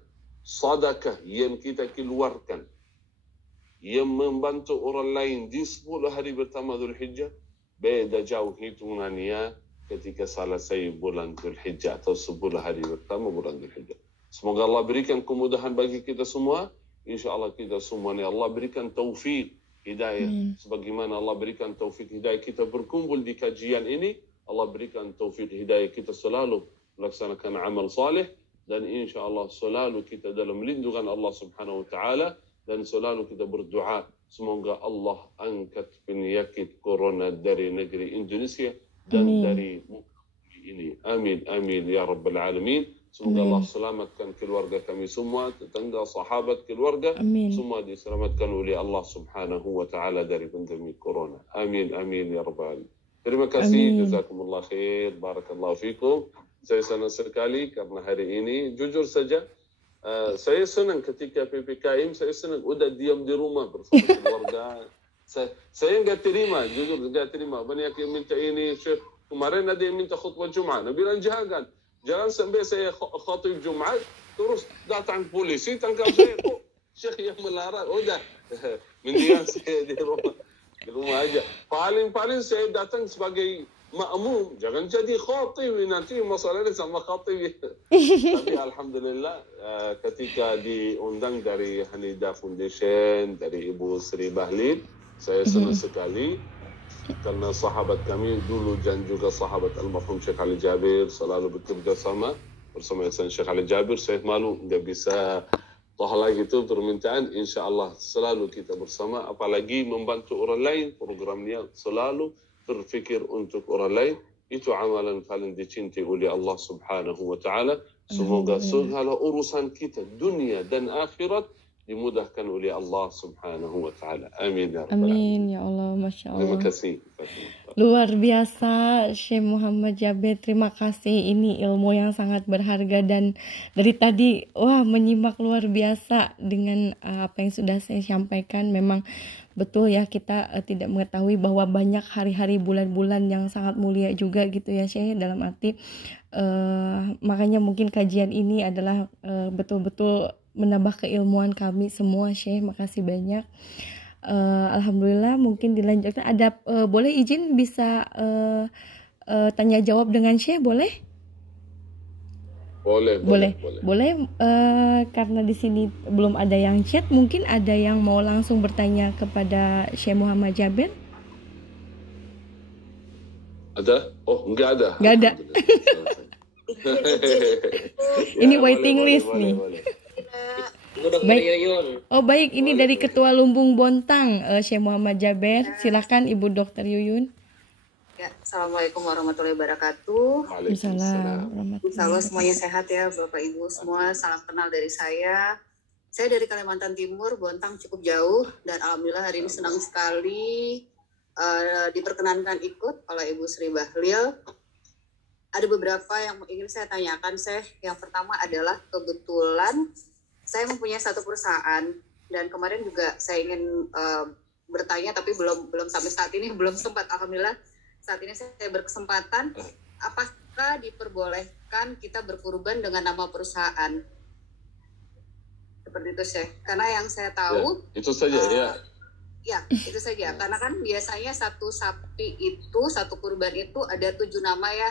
sedekah yang kita keluarkan yang membantu orang lain di 10 hari pertama Dzulhijjah beda jauh hitungannya ketika selesai bulan Dzulhijjah atau 10 hari pertama bulan Dzulhijjah. Semoga Allah berikan kemudahan bagi kita semua. InsyaAllah kita semua ni Allah berikan taufik hidayah. Sebagaimana Allah berikan taufik hidayah kita berkumpul di kajian ini, Allah berikan taufik hidayah kita selalu melaksanakan amal saleh, dan insyaAllah selalu kita dalam lindungan Allah Subhanahu wa ta'ala, dan selalu kita berdoa semoga Allah angkat penyakit corona dari negeri Indonesia dan dari ini. Amin, amin ya rabbal alamin. Semoga Allah selamatkan keluarga kami semua, tetangga, sahabat, keluarga, semua diselamatkan oleh Allah Subhanahu wa ta'ala dari pandemi corona. Amin, amin ya rabbal alamin. Terima kasih, jazakumullah khair, barakallahu fikum. Saya senang sekali karena hari ini, jujur saja, saya senang ketika PPKM, saya senang udah diam di rumah bersama keluarga. Saya nggak terima, jujur nggak terima. Banyak yang minta ini, Syekh, kemarin ada yang minta khutbah Jumat. Nabi bilang jangan sampai saya khutbah Jumat, terus datang polisi, tangkap saya. Oh, Syekh yang melarang, udah. Mendingan saya di rumah aja. Paling saya datang sebagai makmum, jangan jadi khatib, nanti masalahnya sama khatib. Tapi alhamdulillah ketika diundang dari Hanidah Foundation, dari Ibu Sri Bahlil, saya senang sekali karena sahabat kami dulu dan juga sahabat almarhum Syekh Ali Jabir selalu bekerja sama bersama Syekh Ali Jabir. Saya malu nggak bisa lagi itu permintaan. InsyaAllah selalu kita bersama, apalagi membantu orang lain. Programnya selalu berfikir untuk orang lain. Itu amalan paling dicintai oleh Allah Subhanahu wa ta'ala. Semoga segala urusan kita dunia dan akhirat dimudahkan oleh Allah Subhanahu wa ta'ala. Amin ya rabbal alamin. Amin ya Allah, Masya Allah. Terima kasih. Luar biasa Syekh Muhammad Jabir, terima kasih. Ini ilmu yang sangat berharga, dan dari tadi menyimak luar biasa dengan apa yang sudah saya sampaikan. Memang betul ya, kita tidak mengetahui bahwa banyak hari-hari, bulan-bulan yang sangat mulia juga gitu ya Syekh, dalam arti makanya mungkin kajian ini adalah betul-betul menambah keilmuan kami semua Syekh. Makasih banyak. Alhamdulillah, mungkin dilanjutkan. Ada boleh izin bisa tanya jawab dengan Syekh, boleh? Boleh. Karena di sini belum ada yang chat, mungkin ada yang mau langsung bertanya kepada Syekh Muhammad Jabir. Ada? Oh, enggak ada. Enggak ada. Ini waiting list nih. Baik. Oh baik, ini dari Ketua Lumbung Bontang, Syekh Muhammad Jabir. Silakan Ibu Dr. Yuyun. Ya, Assalamualaikum warahmatullahi wabarakatuh. Waalaikumsalam. Insya semuanya sehat ya Bapak Ibu semua. Salam kenal dari saya. Saya dari Kalimantan Timur, Bontang cukup jauh, dan alhamdulillah hari ini senang sekali diperkenankan ikut oleh Ibu Sri Bahlil. Ada beberapa yang ingin saya tanyakan, Syekh. Yang pertama adalah kebetulan saya mempunyai satu perusahaan, dan kemarin juga saya ingin bertanya, tapi belum sampai saat ini belum sempat. Alhamdulillah saat ini saya berkesempatan. Apakah diperbolehkan kita berkurban dengan nama perusahaan? Seperti itu Syekh. Karena yang saya tahu itu saja ya itu saja. Karena kan biasanya satu sapi itu, satu kurban itu ada 7 nama ya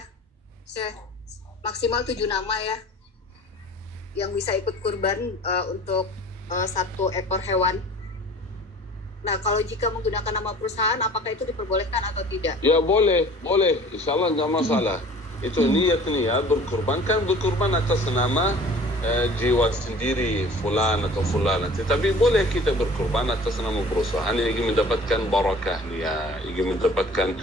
Syekh, maksimal 7 nama ya. yang bisa ikut kurban untuk 1 ekor hewan. Nah, kalau jika menggunakan nama perusahaan, apakah itu diperbolehkan atau tidak? Ya boleh, insya Allah nggak masalah. Itu niat berkurban kan berkurban atas nama jiwa sendiri fulan atau fulana. Tetapi boleh kita berkurban atas nama perusahaan yang ingin mendapatkan barakah ya, ingin mendapatkan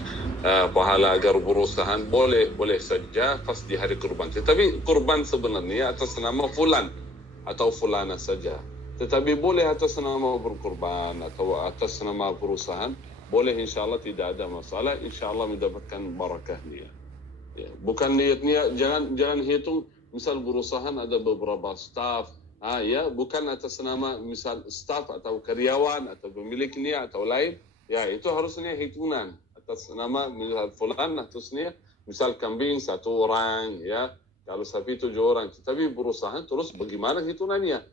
pahala agar berusaha, boleh saja pas di hari kurban. Tetapi kurban sebenarnya atas nama fulan atau fulana saja. Tetapi boleh atas nama berkurban atau atas nama perusahaan, boleh insyaAllah, tidak ada masalah. InsyaAllah mendapatkan barakahnya. Ya, bukan niatnya, jangan hitung misal perusahaan ada beberapa staff, ya bukan atas nama misal staff atau karyawan atau pemiliknya atau lain, ya itu harusnya hitungan atas nama misal fulan, atasnya misal kambing 1 orang, ya kalau sapi 7 orang. Tapi perusahaan terus bagaimana hitungannya?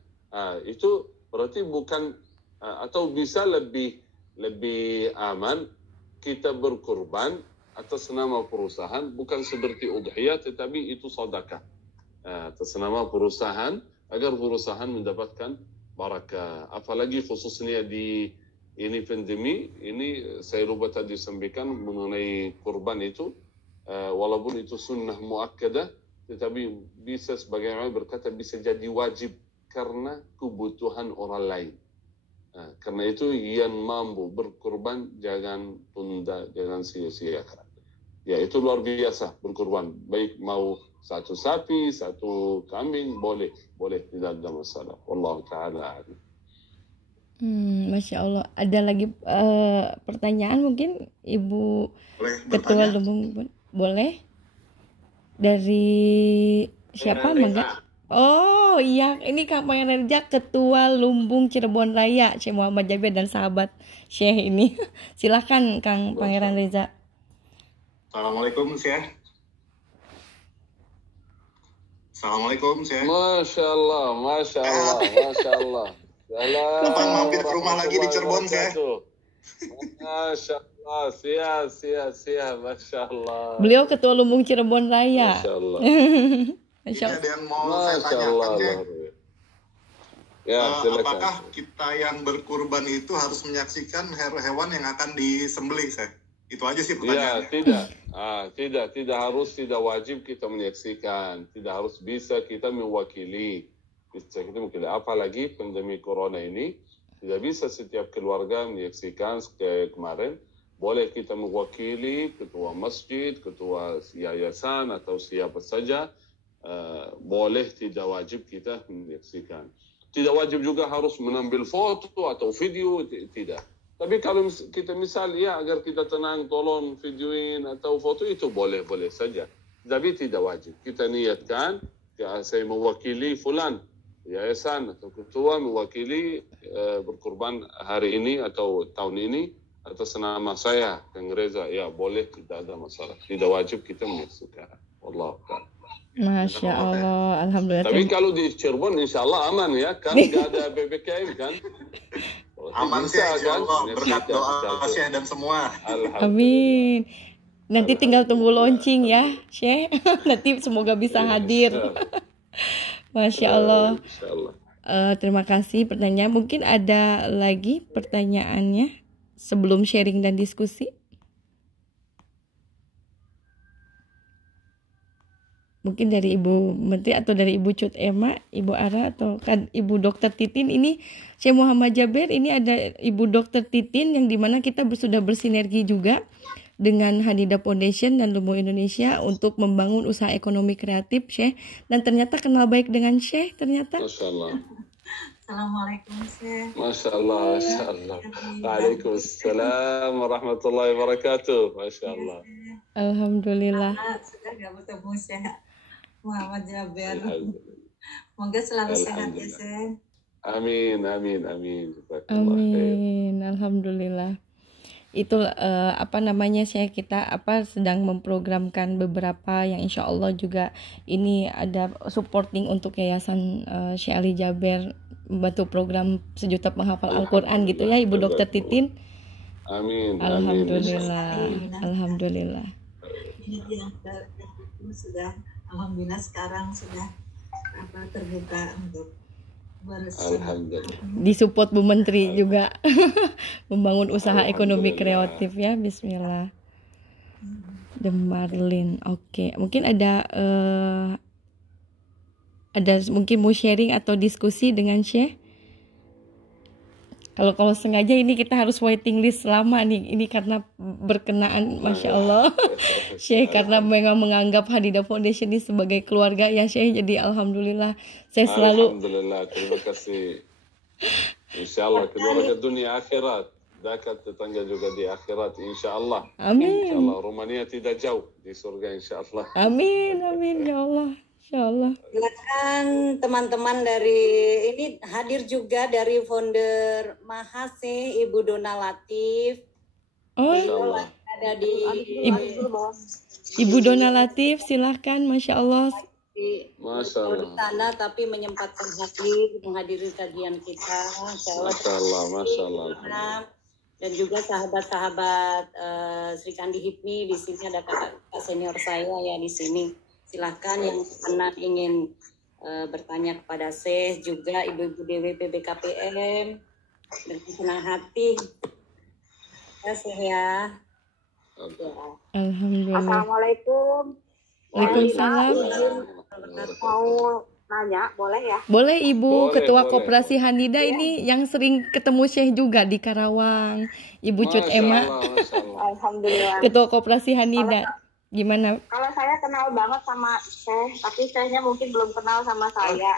Itu berarti bukan atau bisa lebih aman kita berkurban atas nama perusahaan, bukan seperti udhiyah, tetapi itu sedekah atas nama perusahaan agar perusahaan mendapatkan barakah. Apalagi khususnya di ini pandemi ini, saya lupa tadi sampaikan mengenai kurban itu, walaupun itu sunnah muakkadah, tetapi bisa sebagaimana berkata bisa jadi wajib karena kebutuhan orang lain. Karena itu yang mampu berkurban jangan tunda, jangan sia-siakan. Ya itu luar biasa berkurban. Baik mau 1 sapi, 1 kambing, boleh tidak ada masalah. Wallahu ta'ala a'lam. Masya Allah. Ada lagi pertanyaan mungkin Ibu Ketua Lumbung? Boleh? Dari siapa? Mangga? Oh iya, ini Kang Pangeran Reza, Ketua Lumbung Cirebon Raya, Syekh Muhammad Jabir dan sahabat Syekh ini. Silakan Kang Pangeran Reza. Assalamualaikum Syekh. Assalamualaikum Syekh. Masya Allah. Kapan mampir ke rumah lagi di Cirebon Syekh? Masya Allah, siap, Masya Allah. Beliau Ketua Lumbung Cirebon Raya. Masya Allah. Ini ada yang mau saya tanyakan, ya, apakah kita yang berkurban itu harus menyaksikan hewan yang akan disembelih, Syekh? Itu aja sih pertanyaannya. Ya, tidak harus, tidak wajib kita menyaksikan, tidak harus, bisa kita mewakili. Apalagi pandemi corona ini, tidak bisa setiap keluarga menyaksikan. Kayak kemarin, boleh kita mewakili ketua masjid, ketua yayasan atau siapa saja. Boleh, tidak wajib kita menyaksikan. Tidak wajib juga harus mengambil foto atau video, tidak. Tapi kalau kita misal ya agar kita tenang, tolong videoin atau foto, itu boleh saja. Tapi tidak wajib. Kita niatkan, ya, saya mewakili fulan, yayasan atau ketua mewakili berkurban hari ini atau tahun ini atas nama saya, Kang Reza, ya boleh, tidak ada masalah. Tidak wajib kita menyaksikan. Wallahu ta'ala. Masya Allah, alhamdulillah. Tapi kalau di Cirebon insya Allah aman ya, kan nggak ada PPKM kan? Aman sih, insya Allah. Berkat doa Syekh dan semua. Amin. Nanti tinggal tunggu launching ya, Syekh. Nanti semoga bisa hadir. Masya Allah. Terima kasih pertanyaan. Mungkin ada lagi pertanyaannya sebelum sharing dan diskusi? Mungkin dari Ibu Menteri atau dari Ibu Cut Ema, Ibu Ara atau kan Ibu Dokter Titin. Ini Syekh Muhammad Jabir, ini ada Ibu Dokter Titin yang dimana kita sudah bersinergi juga dengan Hadidah Foundation dan Lumbung Indonesia untuk membangun usaha ekonomi kreatif, Syekh. Dan ternyata kenal baik dengan Syekh ternyata. Masya Allah. Assalamualaikum Syekh. Masya Allah, Masya Allah. Waalaikumsalam warahmatullahi wabarakatuh. Masya Allah. Alhamdulillah. Sudah gak bertemu Syekh Muhammad Jabir. Semoga selalu sehat ya Syekh. Amin. Amin. Alhamdulillah. Itu Syekh, kita sedang memprogramkan beberapa yang insya Allah juga ini ada supporting untuk Yayasan Syekh Ali Jabir, membantu program 1 juta penghafal Al-Quran gitu ya Ibu Dokter Titin. Amin. Alhamdulillah. Alhamdulillah. Sudah alhamdulillah sekarang sudah terbuka untuk Alhamdulillah. Disupport Bu Menteri juga membangun usaha ekonomi kreatif ya. Bismillah. Demarlin. Oke, mungkin ada mungkin mau sharing atau diskusi dengan Syekh. Kalau sengaja ini kita harus waiting list lama nih. Ini karena berkenaan, Masya Allah, Syekh, karena memang menganggap Hadidah Foundation ini sebagai keluarga ya Syekh. Jadi alhamdulillah saya selalu. Alhamdulillah, terima kasih. Insyaallah keluarga dunia akhirat, dekat tetangga juga di akhirat insyaallah. Amin. Insyaallah Romania tidak jauh di surga insyaallah. Amin, amin ya Allah. Insyaallah. Silakan teman-teman dari ini hadir juga dari founder Mahase Ibu Dona Latif. Oh, ada di Ibu Dona Latif, silahkan, Masya Allah. Masya Allah. Di sana tapi menyempatkan hadir menghadiri kajian kita. Masya Allah, Masya Allah. Dan juga sahabat-sahabat Sri Kandi Hipmi, di sini ada kakak senior saya ya di sini. Silahkan yang pernah ingin bertanya kepada Syekh, juga Ibu-Ibu DWP BKPM, dengan senang hati. Ya Syekh ya. Alhamdulillah. Assalamualaikum. Waalaikumsalam. Mau nanya, boleh ya? Boleh Ibu, Boleh, Ketua boleh. Koperasi Hanidah ini yang sering ketemu Syekh juga di Karawang. Ibu Cut Masya Emma, Allah, Masya Allah. Alhamdulillah. Ketua Koperasi Hanidah. Gimana? Kalau saya kenal banget sama Syekh, tapi Syekhnya mungkin belum kenal sama saya.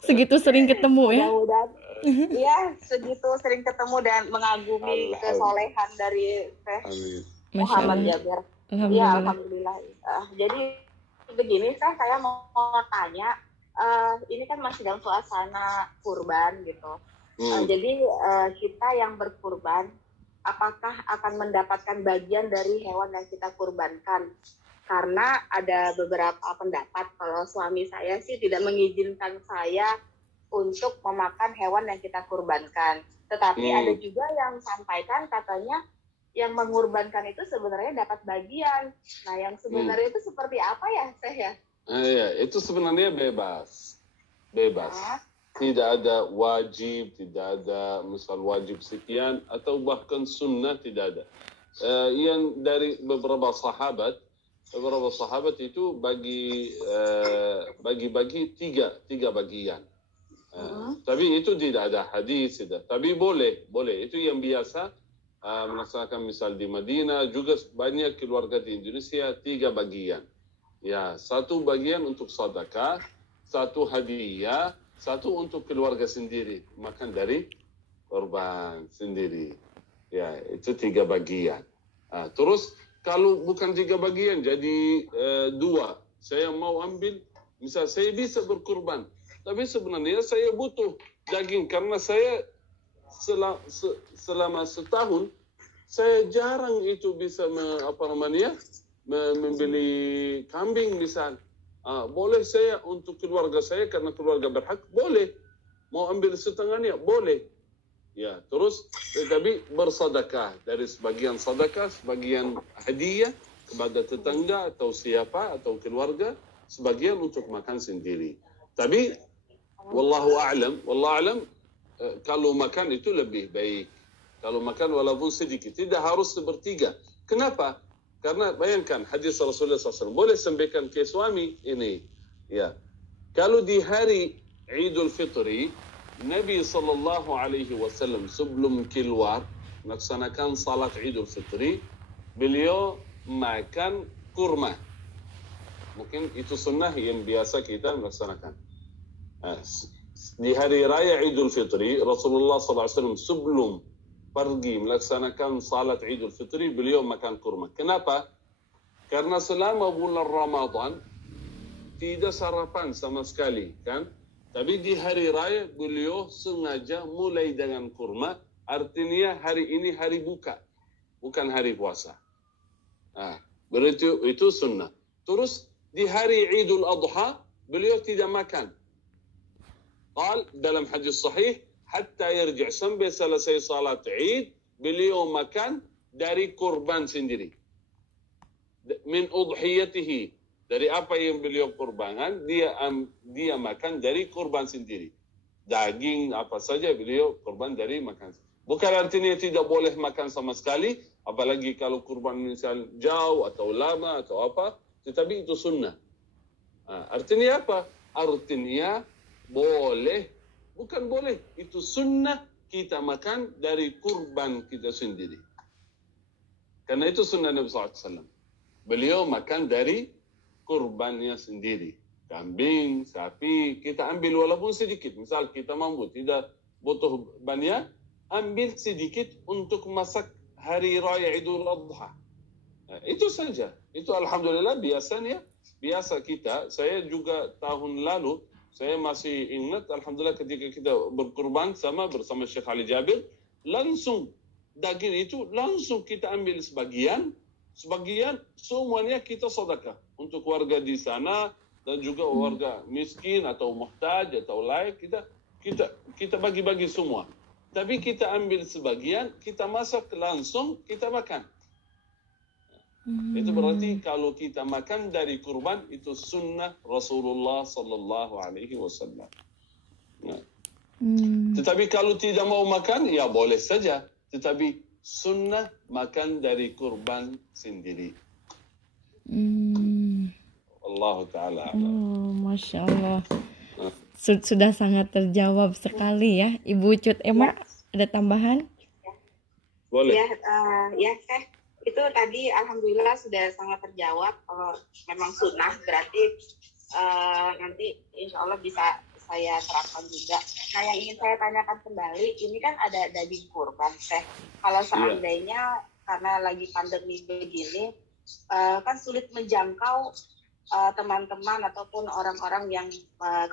Segitu sering ketemu ya? Mudah-mudahan. Iya, segitu sering ketemu dan mengagumi kesolehan dari Syekh Amin. Muhammad Jabir. Iya, Alhamdulillah. alhamdulillah. Jadi begini, saya mau tanya, ini kan masih dalam suasana kurban gitu. Jadi kita yang berkurban, apakah akan mendapatkan bagian dari hewan yang kita kurbankan? Karena ada beberapa pendapat kalau suami saya sih tidak mengizinkan saya untuk memakan hewan yang kita kurbankan. Tetapi ada juga yang sampaikan katanya yang mengurbankan itu sebenarnya dapat bagian. Nah, yang sebenarnya itu seperti apa ya, Syekh ya? Iya, itu sebenarnya bebas. Bebas. Tidak ada wajib, tidak ada misal wajib sekian, atau bahkan sunnah tidak ada. Yang dari beberapa sahabat itu bagi tiga bagian. Tapi itu tidak ada hadis, tidak. Tapi boleh. Itu yang biasa melaksanakan misal di Madinah, juga banyak keluarga di Indonesia 3 bagian. Ya, 1 bagian untuk sedekah, 1 hadiah, 1 untuk keluarga sendiri, makan dari korban sendiri. Ya, itu 3 bagian. Terus kalau bukan 3 bagian, jadi 2. Saya mau ambil, misal saya bisa berkurban, tapi sebenarnya saya butuh daging karena saya selama setahun saya jarang itu bisa membeli kambing misal. Boleh saya untuk keluarga saya karena keluarga berhak, boleh. Mau ambil setengahnya, boleh. Ya, terus tapi bersedekah, dari sebagian sedekah, sebagian hadiah kepada tetangga atau siapa atau keluarga, sebagian untuk makan sendiri. Tapi wallahu a'lam, kalau makan itu lebih baik. Kalau makan walaupun sedikit, tidak harus sepertiga. Kenapa? Karena bayangkan hadis Rasulullah SAW, boleh sampaikan ke suami ini. Ya, kalau di hari Idul Fitri, Nabi SAW sebelum keluar melaksanakan salat Idul Fitri, beliau makan kurma. Mungkin itu sunnah yang biasa kita melaksanakan. Di hari raya Idul Fitri, Rasulullah SAW sebelum pergi melaksanakan salat Idul Fitri, beliau makan kurma. Kenapa? Karena selama bulan Ramadan tidak sarapan sama sekali, kan? Tapi di hari raya beliau sengaja mulai dengan kurma, artinya hari ini hari buka, bukan hari puasa. Berarti itu sunnah. Terus di hari Idul Adha beliau tidak makan. Dalam hadis sahih, hatta yarji' sampai selesai salat Id, beliau makan dari kurban sendiri. Min udhiyatihi, Dari apa yang beliau kurbankan, dia makan dari kurban sendiri. Daging apa saja beliau kurban dari makan. Bukan artinya tidak boleh makan sama sekali, apalagi kalau kurban misal jauh atau lama atau apa, tetapi itu sunnah. Artinya apa? Artinya boleh, bukan boleh, itu sunnah kita makan dari kurban kita sendiri. Karena itu sunnah Nabi SAW. Beliau makan dari kurbannya sendiri. Kambing, sapi, kita ambil walaupun sedikit. Misal kita mampu, tidak butuh banyak, ambil sedikit untuk masak hari raya Idul Adha. Itu saja. Itu alhamdulillah biasanya. Biasa kita, saya juga tahun lalu, saya masih ingat, alhamdulillah ketika kita berkurban bersama Syekh Ali Jabir, langsung daging itu langsung kita ambil sebagian semuanya kita sedekah untuk warga di sana dan juga warga miskin atau muhtaj atau lain, kita bagi-bagi semua. Tapi kita ambil sebagian, kita masak langsung, kita makan. Itu berarti kalau kita makan dari kurban itu sunnah Rasulullah sallallahu alaihi wasallam. Tetapi kalau tidak mau makan, ya boleh saja. Tetapi sunnah makan dari kurban sendiri. Allah Ta'ala. Masya Allah. Sudah sangat terjawab sekali ya. Ibu Cut Ema, ada tambahan? Boleh. Ya, itu tadi alhamdulillah sudah sangat terjawab. Kalau memang sunnah berarti nanti insya Allah bisa saya terapkan juga. Nah, yang ingin saya tanyakan kembali, ini kan ada daging kurban, Teh. Kalau seandainya karena lagi pandemi begini, kan sulit menjangkau teman-teman ataupun orang-orang yang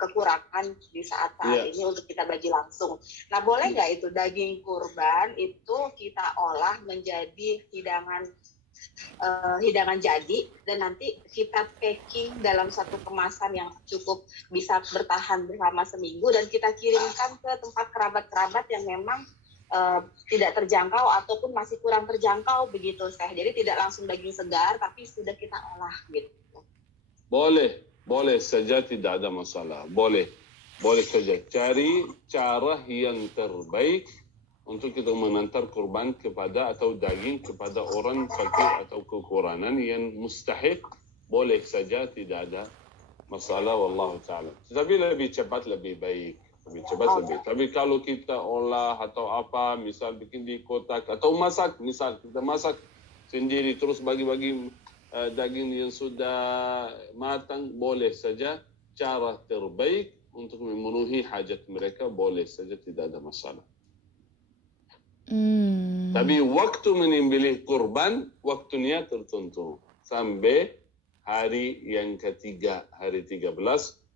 kekurangan di saat-saat ini untuk kita bagi langsung. Nah, boleh nggak itu daging kurban itu kita olah menjadi hidangan jadi dan nanti kita packing dalam satu kemasan yang cukup bisa bertahan bersama seminggu dan kita kirimkan ke tempat kerabat-kerabat yang memang tidak terjangkau ataupun masih kurang terjangkau begitu, Jadi tidak langsung daging segar tapi sudah kita olah gitu. Boleh saja, tidak ada masalah. Boleh saja. Cari cara yang terbaik untuk kita mengantar kurban atau daging kepada orang fakir atau kekurangan yang mustahik. Boleh saja, tidak ada masalah, wallahu ta'ala. Tetapi lebih cepat lebih baik. Tapi kalau kita olah atau apa, misal bikin di kotak atau masak, misal kita masak sendiri terus bagi-bagi daging yang sudah matang, boleh saja. Cara terbaik untuk memenuhi hajat mereka, boleh saja, tidak ada masalah. Tapi waktu menyembelih kurban, waktunya tertentu sampai hari yang ketiga, hari 13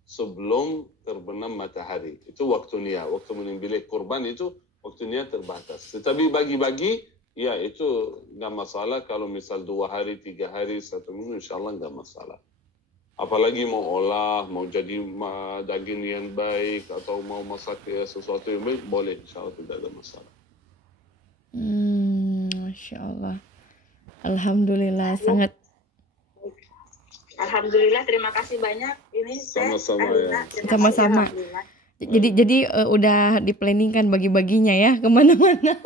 sebelum terbenam matahari. Itu waktunya. Waktu menyembelih kurban itu waktunya terbatas. Tetapi bagi-bagi, ya itu nggak masalah. Kalau misal 2 hari, 3 hari, 1 minggu, insya Allah nggak masalah. Apalagi mau olah, mau jadi daging yang baik atau mau masak sesuatu yang baik, boleh, insya Allah tidak ada masalah. Masya Allah. Alhamdulillah, sangat. Alhamdulillah, terima kasih banyak. Ini sama-sama ya. Sama-sama. Jadi udah di-planningkan bagi-baginya ya kemana-mana.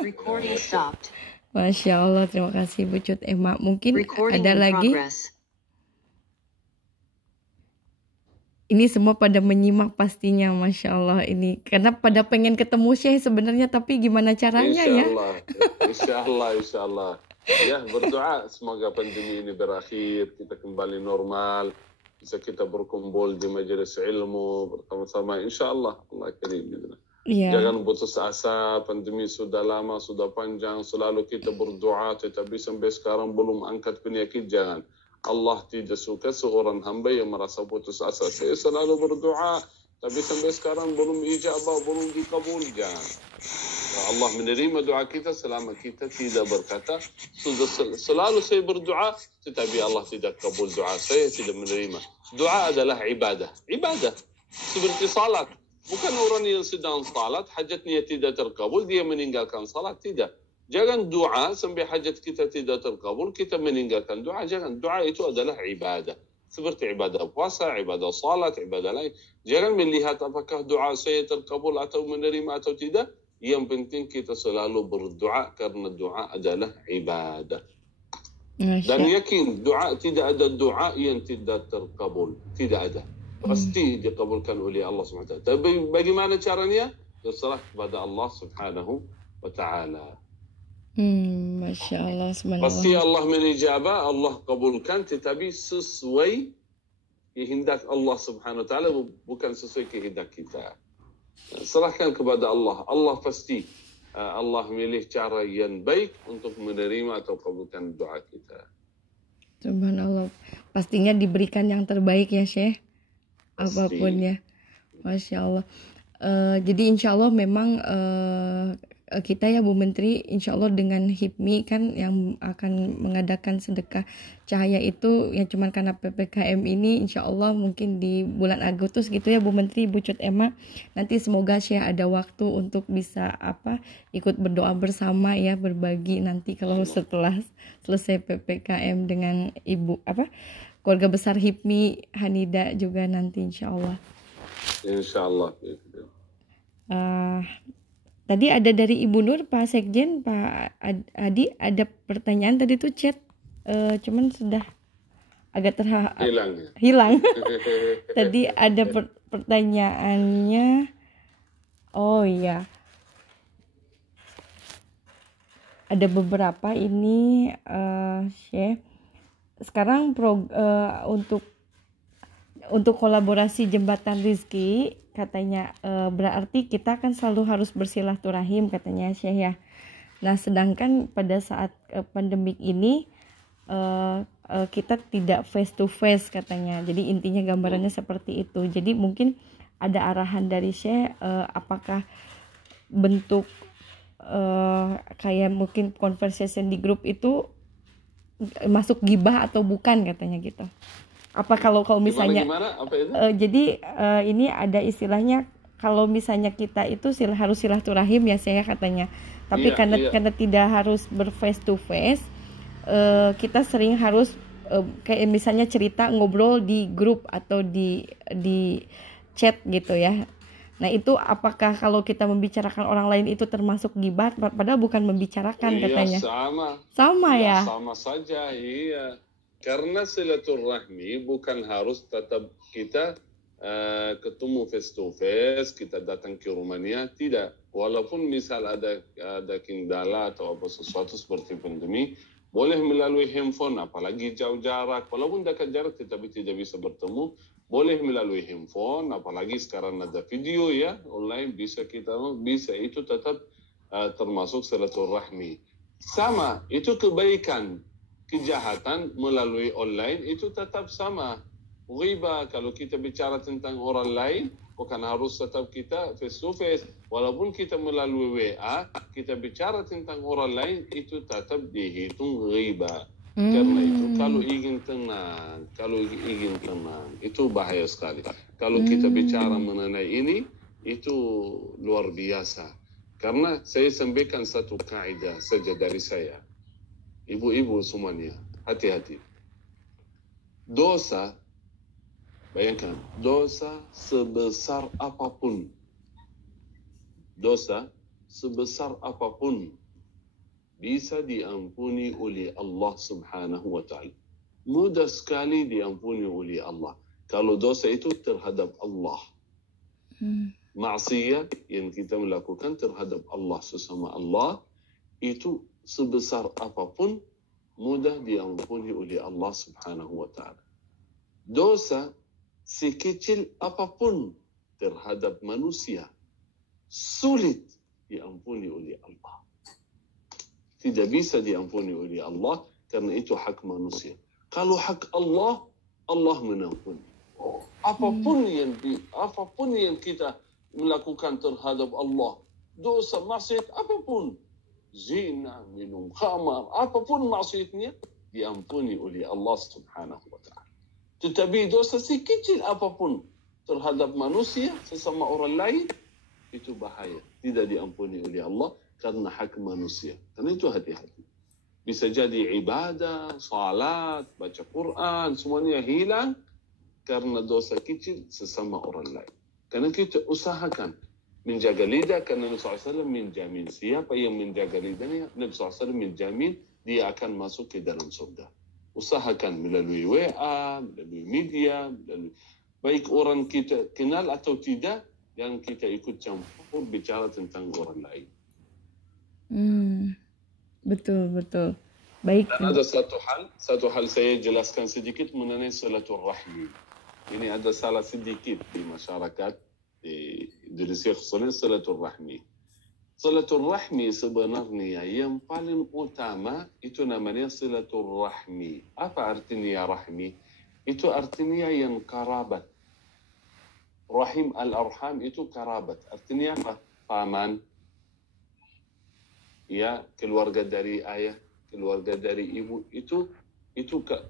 Recording stopped. Masya Allah, terima kasih Bu Cut Ema. Mungkin ada lagi. Ini semua pada menyimak pastinya, Masya Allah ini. Karena pada pengen ketemu Syekh sebenarnya, tapi gimana caranya Insya Allah. Ya, berdoa semoga pandemi ini berakhir, kita kembali normal, bisa kita berkumpul di majelis ilmu bersama-sama, insya Allah. Allah karim. Jangan putus asa, pandemi sudah lama, sudah panjang, selalu kita berdoa, tetapi sampai sekarang belum angkat penyakit, jangan. Allah tidak suka seorang hamba yang merasa putus asa. Saya selalu berdoa, tapi sampai sekarang belum ijabah, belum dikabul, jangan. Allah menerima doa kita selama kita tidak berkata, sudah selalu saya berdoa, tetapi Allah tidak kabul doa saya, tidak menerima. Doa adalah ibadah. Ibadah. Seperti salat. Bukan orang yang sedang salat, hajatnya tidak terkabul, dia meninggalkan salat, tidak. Jangan doa sampai hajat kita tidak terkabul, kita meninggalkan doa. Jangan. Doa itu adalah ibadah. seperti ibadah puasa, ibadah salat, ibadah lain. Jangan melihat apakah doa saya terkabul atau menerima atau tidak. Yang penting kita selalu berdoa karena doa adalah ibadah. Dan yakin doa, tidak ada doa yang tidak terkabul. Tidak ada. Pasti dikabulkan oleh Allah SWT. Tapi bagaimana caranya? Terserah kepada Allah Subhanahu wa ta'ala. Masya Allah. Pasti Allah menijabah, Allah kabulkan, tetapi sesuai kehendak Allah Subhanahu wa ta'ala, bukan sesuai kehendak kita. Serahkan kepada Allah. Allah pasti Allah milih cara yang baik untuk menerima atau kabulkan doa kita. Subhanallah. Pastinya diberikan yang terbaik ya Syekh. Apapun ya. Masya Allah. Jadi insya Allah memang kita ya Bu Menteri, insya Allah dengan HIPMI kan yang akan mengadakan sedekah cahaya itu ya cuman karena PPKM ini, insya Allah mungkin di bulan Agustus gitu ya Bu Menteri, Bu Cut Emma, nanti semoga Syekh ada waktu untuk bisa ikut berdoa bersama ya, berbagi nanti kalau setelah selesai PPKM dengan Ibu keluarga besar HIPMI Hanida juga nanti insya Allah. Insya Allah. Tadi ada dari Ibu Nur, Pak Sekjen, Pak Adi, ada pertanyaan tadi tuh chat, cuman sudah agak hilang. Tadi ada pertanyaannya, oh iya, ada beberapa ini, Syekh. Sekarang untuk kolaborasi jembatan rizki katanya berarti kita kan selalu harus bersilaturahim katanya Syekh ya. Nah sedangkan pada saat pandemik ini kita tidak face to face katanya. Jadi intinya gambarannya seperti itu. Jadi mungkin ada arahan dari Syekh apakah bentuk kayak mungkin conversation di grup itu masuk gibah atau bukan katanya gitu. Apa kalau misalnya jadi ini ada istilahnya kalau misalnya kita itu harus silaturahim ya saya katanya, tapi karena tidak harus berface to face, kita sering harus kayak misalnya cerita ngobrol di grup atau di chat gitu ya. Nah itu apakah kalau kita membicarakan orang lain itu termasuk gibah padahal bukan membicarakan katanya? Sama ya. Sama saja iya. Karena silaturahmi bukan harus tetap kita ketemu face to face, kita datang ke rumahnya, tidak. Walaupun misal ada kendala atau apa sesuatu seperti pandemi, boleh melalui handphone, apalagi jauh jarak, walaupun dekat jarak tetapi tidak bisa bertemu, boleh melalui handphone, apalagi sekarang ada video ya, online bisa itu tetap termasuk silaturahmi. Sama, itu kebaikan. Kejahatan melalui online itu tetap sama. Riba kalau kita bicara tentang orang lain bukan harus tetap kita face to face. Walaupun kita melalui WA, kita bicara tentang orang lain itu tetap dihitung riba. Karena itu kalau ingin tenang itu bahaya sekali. Kalau kita bicara mengenai ini itu luar biasa. Karena saya sampaikan satu kaidah saja dari saya. Ibu-ibu semuanya, hati-hati. Dosa, bayangkan, dosa sebesar apapun bisa diampuni oleh Allah Subhanahu wa ta'ala. Mudah sekali diampuni oleh Allah. Kalau dosa itu terhadap Allah. Maksiat yang kita melakukan terhadap Allah sesama Allah itu sebesar apapun mudah diampuni oleh Allah Subhanahu wa ta'ala. Dosa sekecil apapun terhadap manusia sulit diampuni oleh Allah. Tidak bisa diampuni oleh Allah karena itu hak manusia. Kalau hak Allah, Allah mengampuni. Apapun yang kita melakukan terhadap Allah, dosa, maksiat apapun, zina, minum khamar, apapun maksiatnya diampuni oleh Allah Subhanahu wa ta'ala. Tetapi dosa sekecil apapun terhadap manusia sesama orang lain itu bahaya, tidak diampuni oleh Allah karena hak manusia. Karena itu hati-hati. bisa jadi ibadah, salat, baca Quran, semuanya hilang karena dosa kecil sesama orang lain. Karena kita usahakan menjaga lidah, karena Nabi SAW menjamin siapa yang menjaga lidahnya, Nabi SAW menjamin dia akan masuk ke dalam surga. Usahakan melalui WA, melalui media, melalui baik orang kita kenal atau tidak, yang kita ikut campur bicara tentang orang lain. Betul. Baik. Dan ada satu hal saya jelaskan sedikit mengenai silaturahmi. Ini ada salah sedikit di masyarakat di Indonesia khususnya silaturahmi. Silaturahmi sebenarnya yang paling utama itu namanya silaturahmi. Apa artinya rahmi? Itu artinya yang karabat. Rahim al-arham itu karabat. Artinya apa? Paman. Ya, keluarga dari ayah, keluarga dari ibu. Itu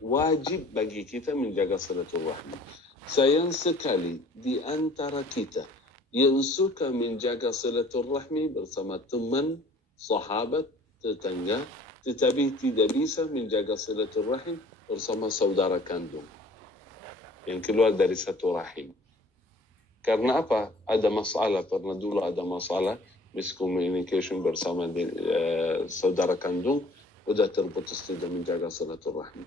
wajib bagi kita menjaga silaturahmi. Sayang sekali di antara kita yang suka menjaga silaturahmi bersama teman, sahabat, tetangga, tetapi tidak bisa menjaga silaturahim bersama saudara kandung yang keluar dari satu rahim. Karena apa? Ada masalah, pernah dulu ada masalah miscommunication bersama saudara kandung, udah terputus tidak menjaga silaturahmi.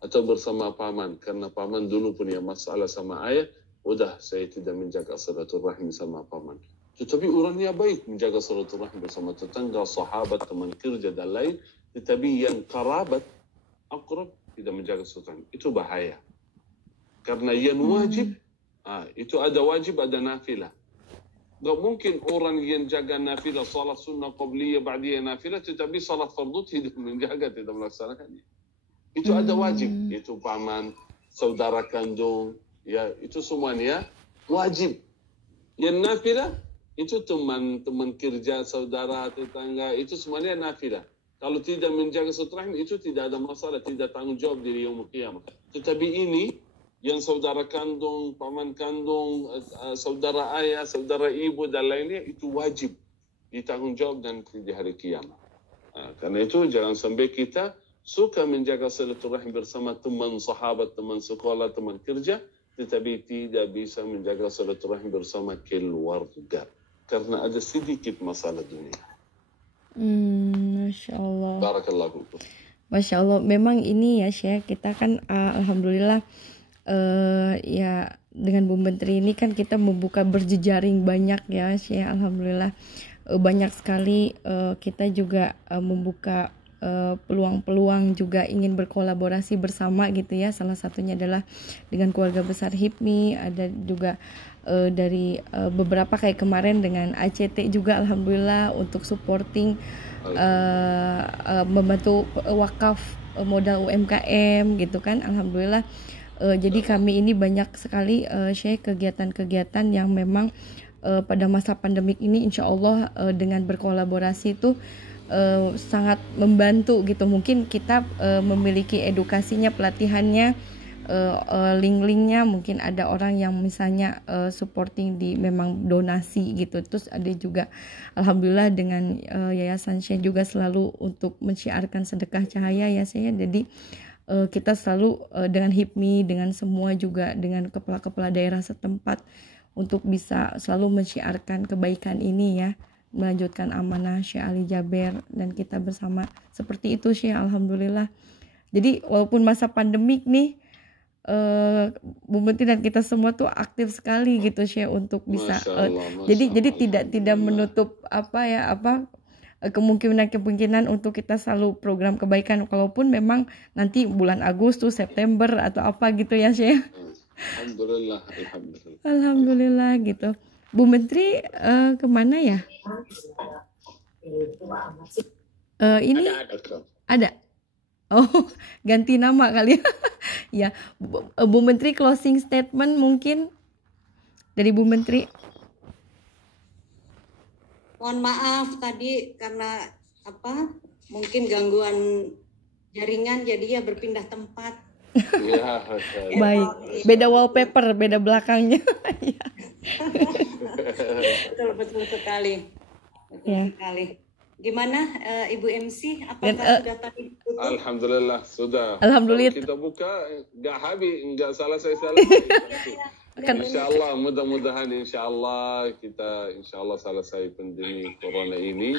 Atau bersama paman, karena paman dulu punya masalah sama ayah, udah saya tidak menjaga silaturahmi sama paman. Tetapi orangnya baik menjaga silaturahmi bersama tetangga, sahabat, teman kerja dan lain, tetapi yang kerabat, akrab, tidak menjaga silaturahmi. Itu bahaya. Karena yang wajib, itu ada wajib, ada nafilah. Gak mungkin orang yang jaga nafilah, salat sunnah, qabliyah, ba'diyah, nafilah, tetapi salat fardu tidak menjaga, tidak melaksanakannya. Itu ada wajib, itu paman, saudara kandung, ya itu semuanya wajib. Yang nafilah, itu teman kerja, saudara, tetangga, itu semuanya nafilah. Kalau tidak menjaga silaturahmi, itu tidak ada masalah, tidak tanggung jawab di yaumul qiyamah. Tetapi ini, yang saudara kandung, paman kandung, saudara ayah, saudara ibu dan lainnya itu wajib ditanggung jawab nanti di hari kiamat. Karena itu jangan sampai kita suka menjaga silaturahim bersama teman sahabat, teman sekolah, teman kerja, tetapi tidak bisa menjaga silaturahim bersama keluarga. Karena ada sedikit masalah dunia. Masya Allah. Barakallahu fikum. Masya Allah. Memang ini ya Syekh, kita kan alhamdulillah ya dengan Bu Menteri ini kan kita membuka berjejaring banyak ya Syekh, alhamdulillah banyak sekali kita juga membuka peluang-peluang juga ingin berkolaborasi bersama gitu ya. Salah satunya adalah dengan keluarga besar HIPMI, ada juga dari beberapa kayak kemarin dengan ACT juga alhamdulillah untuk supporting membantu wakaf modal UMKM gitu kan, alhamdulillah. Jadi kami ini banyak sekali Syekh kegiatan-kegiatan yang memang pada masa pandemik ini insya Allah dengan berkolaborasi itu sangat membantu gitu. Mungkin kita memiliki edukasinya, pelatihannya, link-linknya, mungkin ada orang yang misalnya supporting di memang donasi gitu. Terus ada juga alhamdulillah dengan Yayasan Syekh juga selalu untuk menyiarkan sedekah cahaya ya Syekh. Jadi kita selalu dengan HIPMI, dengan semua juga dengan kepala-kepala daerah setempat untuk bisa selalu menyiarkan kebaikan ini ya, melanjutkan amanah Syekh Ali Jaber dan kita bersama seperti itu Syekh, alhamdulillah. Jadi walaupun masa pandemik nih Bu Menteri dan kita semua tuh aktif sekali gitu Syekh untuk bisa jadi tidak menutup kemungkinan untuk kita selalu program kebaikan, kalaupun memang nanti bulan Agustus, September atau apa gitu ya Syekh. Alhamdulillah gitu. Bu Menteri kemana ya? Ini ada. Oh, ganti nama kali ya. Bu Menteri closing statement mungkin dari Bu Menteri. Mohon maaf tadi karena mungkin gangguan jaringan jadi ya berpindah tempat. Ya, baik. Beda wallpaper, beda belakangnya. Betul sekali. Betul sekali. Gimana Ibu MC? Apakah sudah tadi tutup? Alhamdulillah sudah. Alhamdulillah. Kalau kita buka nggak selesai. Insyaallah mudah-mudahan insyaallah kita selesai pandemi corona ini.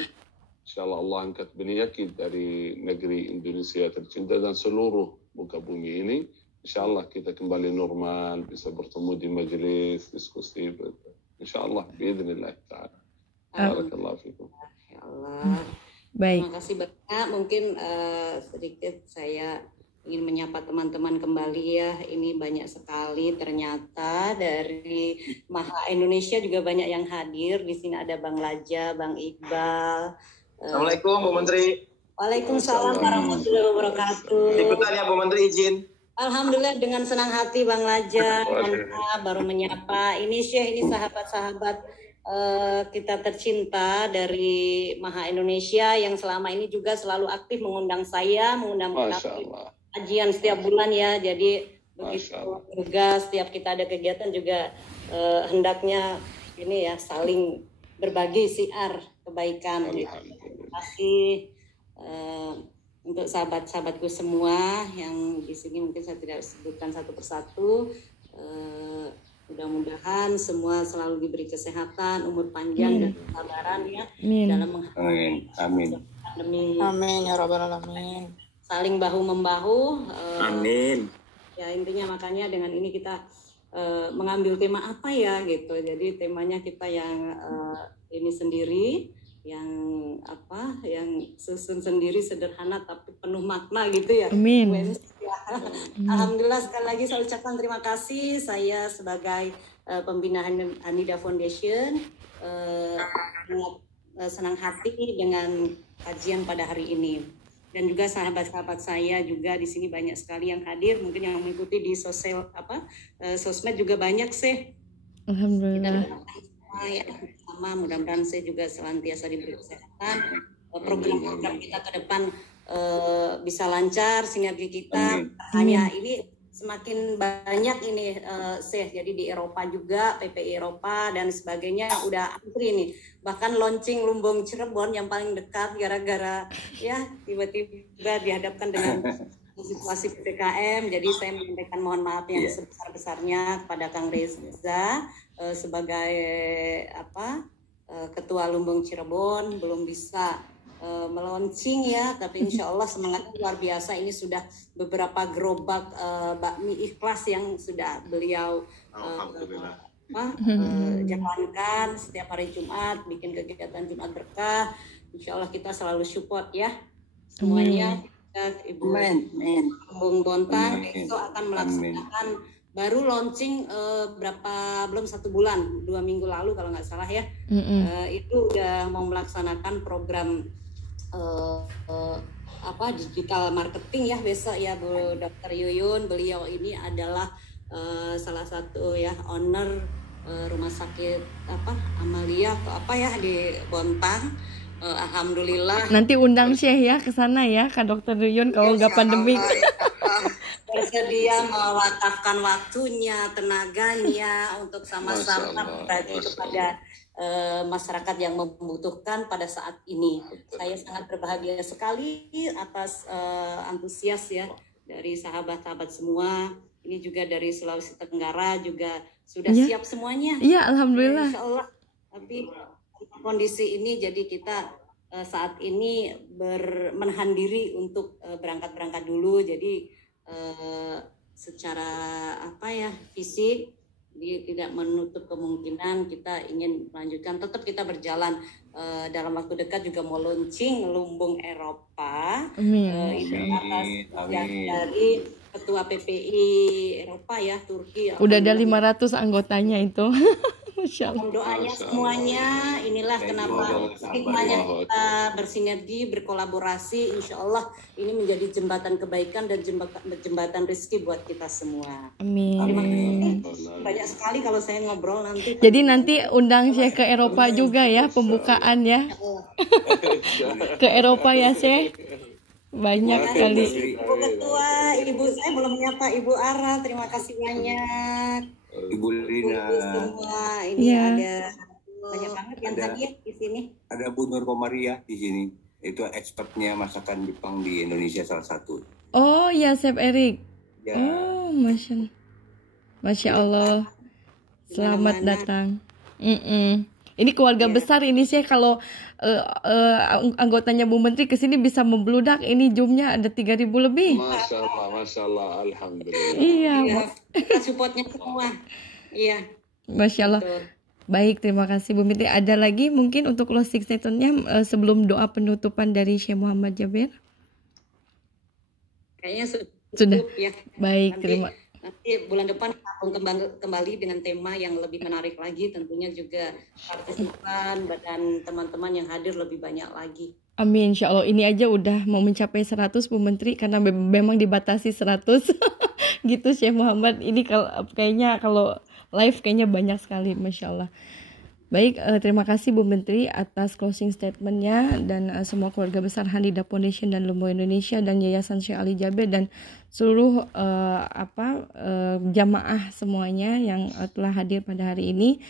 Insyaallah Allah angkat penyakit dari negeri Indonesia tercinta dan seluruh muka bumi ini. Insyaallah kita kembali normal, bisa bertemu di majelis diskusi. Insyaallah biidznillah ta'ala. Barakallahu fikum. Ya Allah. Baik. Terima kasih banyak. Mungkin sedikit saya ingin menyapa teman-teman kembali ya. Ini banyak sekali ternyata dari Maha Indonesia juga banyak yang hadir. Di sini ada Bang Laja, Bang Iqbal. Assalamualaikum Bu Menteri. Waalaikumsalam warahmatullahi wabarakatuh. Ikutan ya Bu Menteri, izin. Alhamdulillah dengan senang hati Bang Laja. Baru menyapa. Ini Syekh, ini sahabat-sahabat kita tercinta dari Maha Indonesia yang selama ini juga selalu aktif mengundang saya, mengundang kajian setiap bulan ya. Jadi begitu juga setiap kita ada kegiatan juga hendaknya ini ya saling berbagi siar kebaikan. Terima kasih untuk sahabat-sahabatku semua yang di sini mungkin saya tidak sebutkan satu persatu. Mudah-mudahan semua selalu diberi kesehatan, umur panjang dan kesabaran ya dalam menghadapi pandemi. Amin ya rabbal alamin. Saling bahu membahu. Amin. Ya intinya makanya dengan ini kita mengambil tema apa ya gitu. Jadi temanya kita yang ini sendiri, yang susun sendiri sederhana tapi penuh makna gitu ya. Amin. Alhamdulillah sekali lagi saya ucapkan terima kasih. Saya sebagai pembina Hanida Foundation senang hati dengan kajian pada hari ini. Dan juga sahabat-sahabat saya juga di sini banyak sekali yang hadir, mungkin yang mengikuti di sosmed juga banyak sih. Alhamdulillah. Sama mudah-mudahan saya juga senantiasa diberi kesehatan, program-program kita ke depan bisa lancar, sinergi kita hanya ini semakin banyak ini jadi di Eropa juga, PPI Eropa dan sebagainya udah antri nih, bahkan launching Lumbung Cirebon yang paling dekat gara-gara ya tiba-tiba dihadapkan dengan situasi PPKM. Jadi saya menyampaikan mohon maaf yang sebesar-besarnya kepada Kang Reza sebagai Ketua Lumbung Cirebon belum bisa melaunching ya, tapi insya Allah semangatnya luar biasa. Ini sudah beberapa gerobak bakmi ikhlas yang sudah beliau jalankan setiap hari Jumat, bikin kegiatan Jumat berkah. Insya Allah kita selalu support ya semuanya. Ibu Bung Bontang besok akan melaksanakan baru launching belum 1 bulan, 2 minggu lalu kalau nggak salah ya. Itu udah mau melaksanakan program digital marketing ya besok ya Bu Dr. Yuyun. Beliau ini adalah salah satu ya owner rumah sakit Amalia atau di Bontang. Alhamdulillah. Nanti undang Syekh ya ke sana ya Kak Dr. Yuyun kalau nggak pandemi. Bersedia mewakafkan waktunya, tenaganya untuk sama-sama berbagi kepada masyarakat yang membutuhkan pada saat ini. Saya sangat berbahagia sekali atas antusias ya dari sahabat-sahabat semua. Ini juga dari Sulawesi Tenggara juga sudah siap semuanya. Iya, alhamdulillah. Insya Allah. Tapi kondisi ini jadi kita saat ini menahan diri untuk berangkat dulu. Jadi secara fisik tidak menutup kemungkinan kita ingin melanjutkan, tetap kita berjalan dalam waktu dekat juga mau launching Lumbung Eropa. Itu atas dari Ketua PPI Eropa ya, Turki. Udah ada 500 anggotanya itu. Doanya semuanya, inilah kenapa hikmahnya kita bersinergi, berkolaborasi. Insya Allah ini menjadi jembatan kebaikan dan jembatan rezeki buat kita semua. Amin. Terima kasih. Banyak sekali kalau saya ngobrol nanti. Jadi nanti undang Syekh ke Eropa juga ya, pembukaan ya. Ke Eropa ya Syekh. Banyak sekali. Ibu Ketua, Ibu saya belum menyapa Ibu Ara, terima kasih banyak. Ibu Rina semua ini ada Banyak banget yang hadir di sini. Ada Bu Nur Komaria di sini. Itu expertnya masakan Jepang di Indonesia salah satu. Oh ya, Chef Erik. Ya. Oh, Masya Allah. Selamat datang. Ini keluarga besar ini sih, kalau anggotanya Bu Menteri kesini bisa membludak. Ini jumnya ada 3.000 lebih. Masya Allah, alhamdulillah. Iya. Kita supportnya semua. Iya. Masya Allah. Betul. Baik, terima kasih Bu Menteri. Ada lagi mungkin untuk closing statement-nya sebelum doa penutupan dari Syekh Muhammad Jabir? Kayaknya sudah. Ya. Baik, Nanti bulan depan akan kembali dengan tema yang lebih menarik lagi, tentunya juga partisipan dan teman-teman yang hadir lebih banyak lagi. Amin, insya Allah. Ini aja udah mau mencapai 100 Bu Menteri, karena memang dibatasi 100 gitu Syekh Muhammad. Ini kayaknya kalau live kayaknya banyak sekali, Masya Allah. Baik, terima kasih Bu Menteri atas closing statement-nya, dan semua keluarga besar Handida Foundation dan Lumba Indonesia dan Yayasan Syekh Ali Jabir dan seluruh jamaah semuanya yang telah hadir pada hari ini.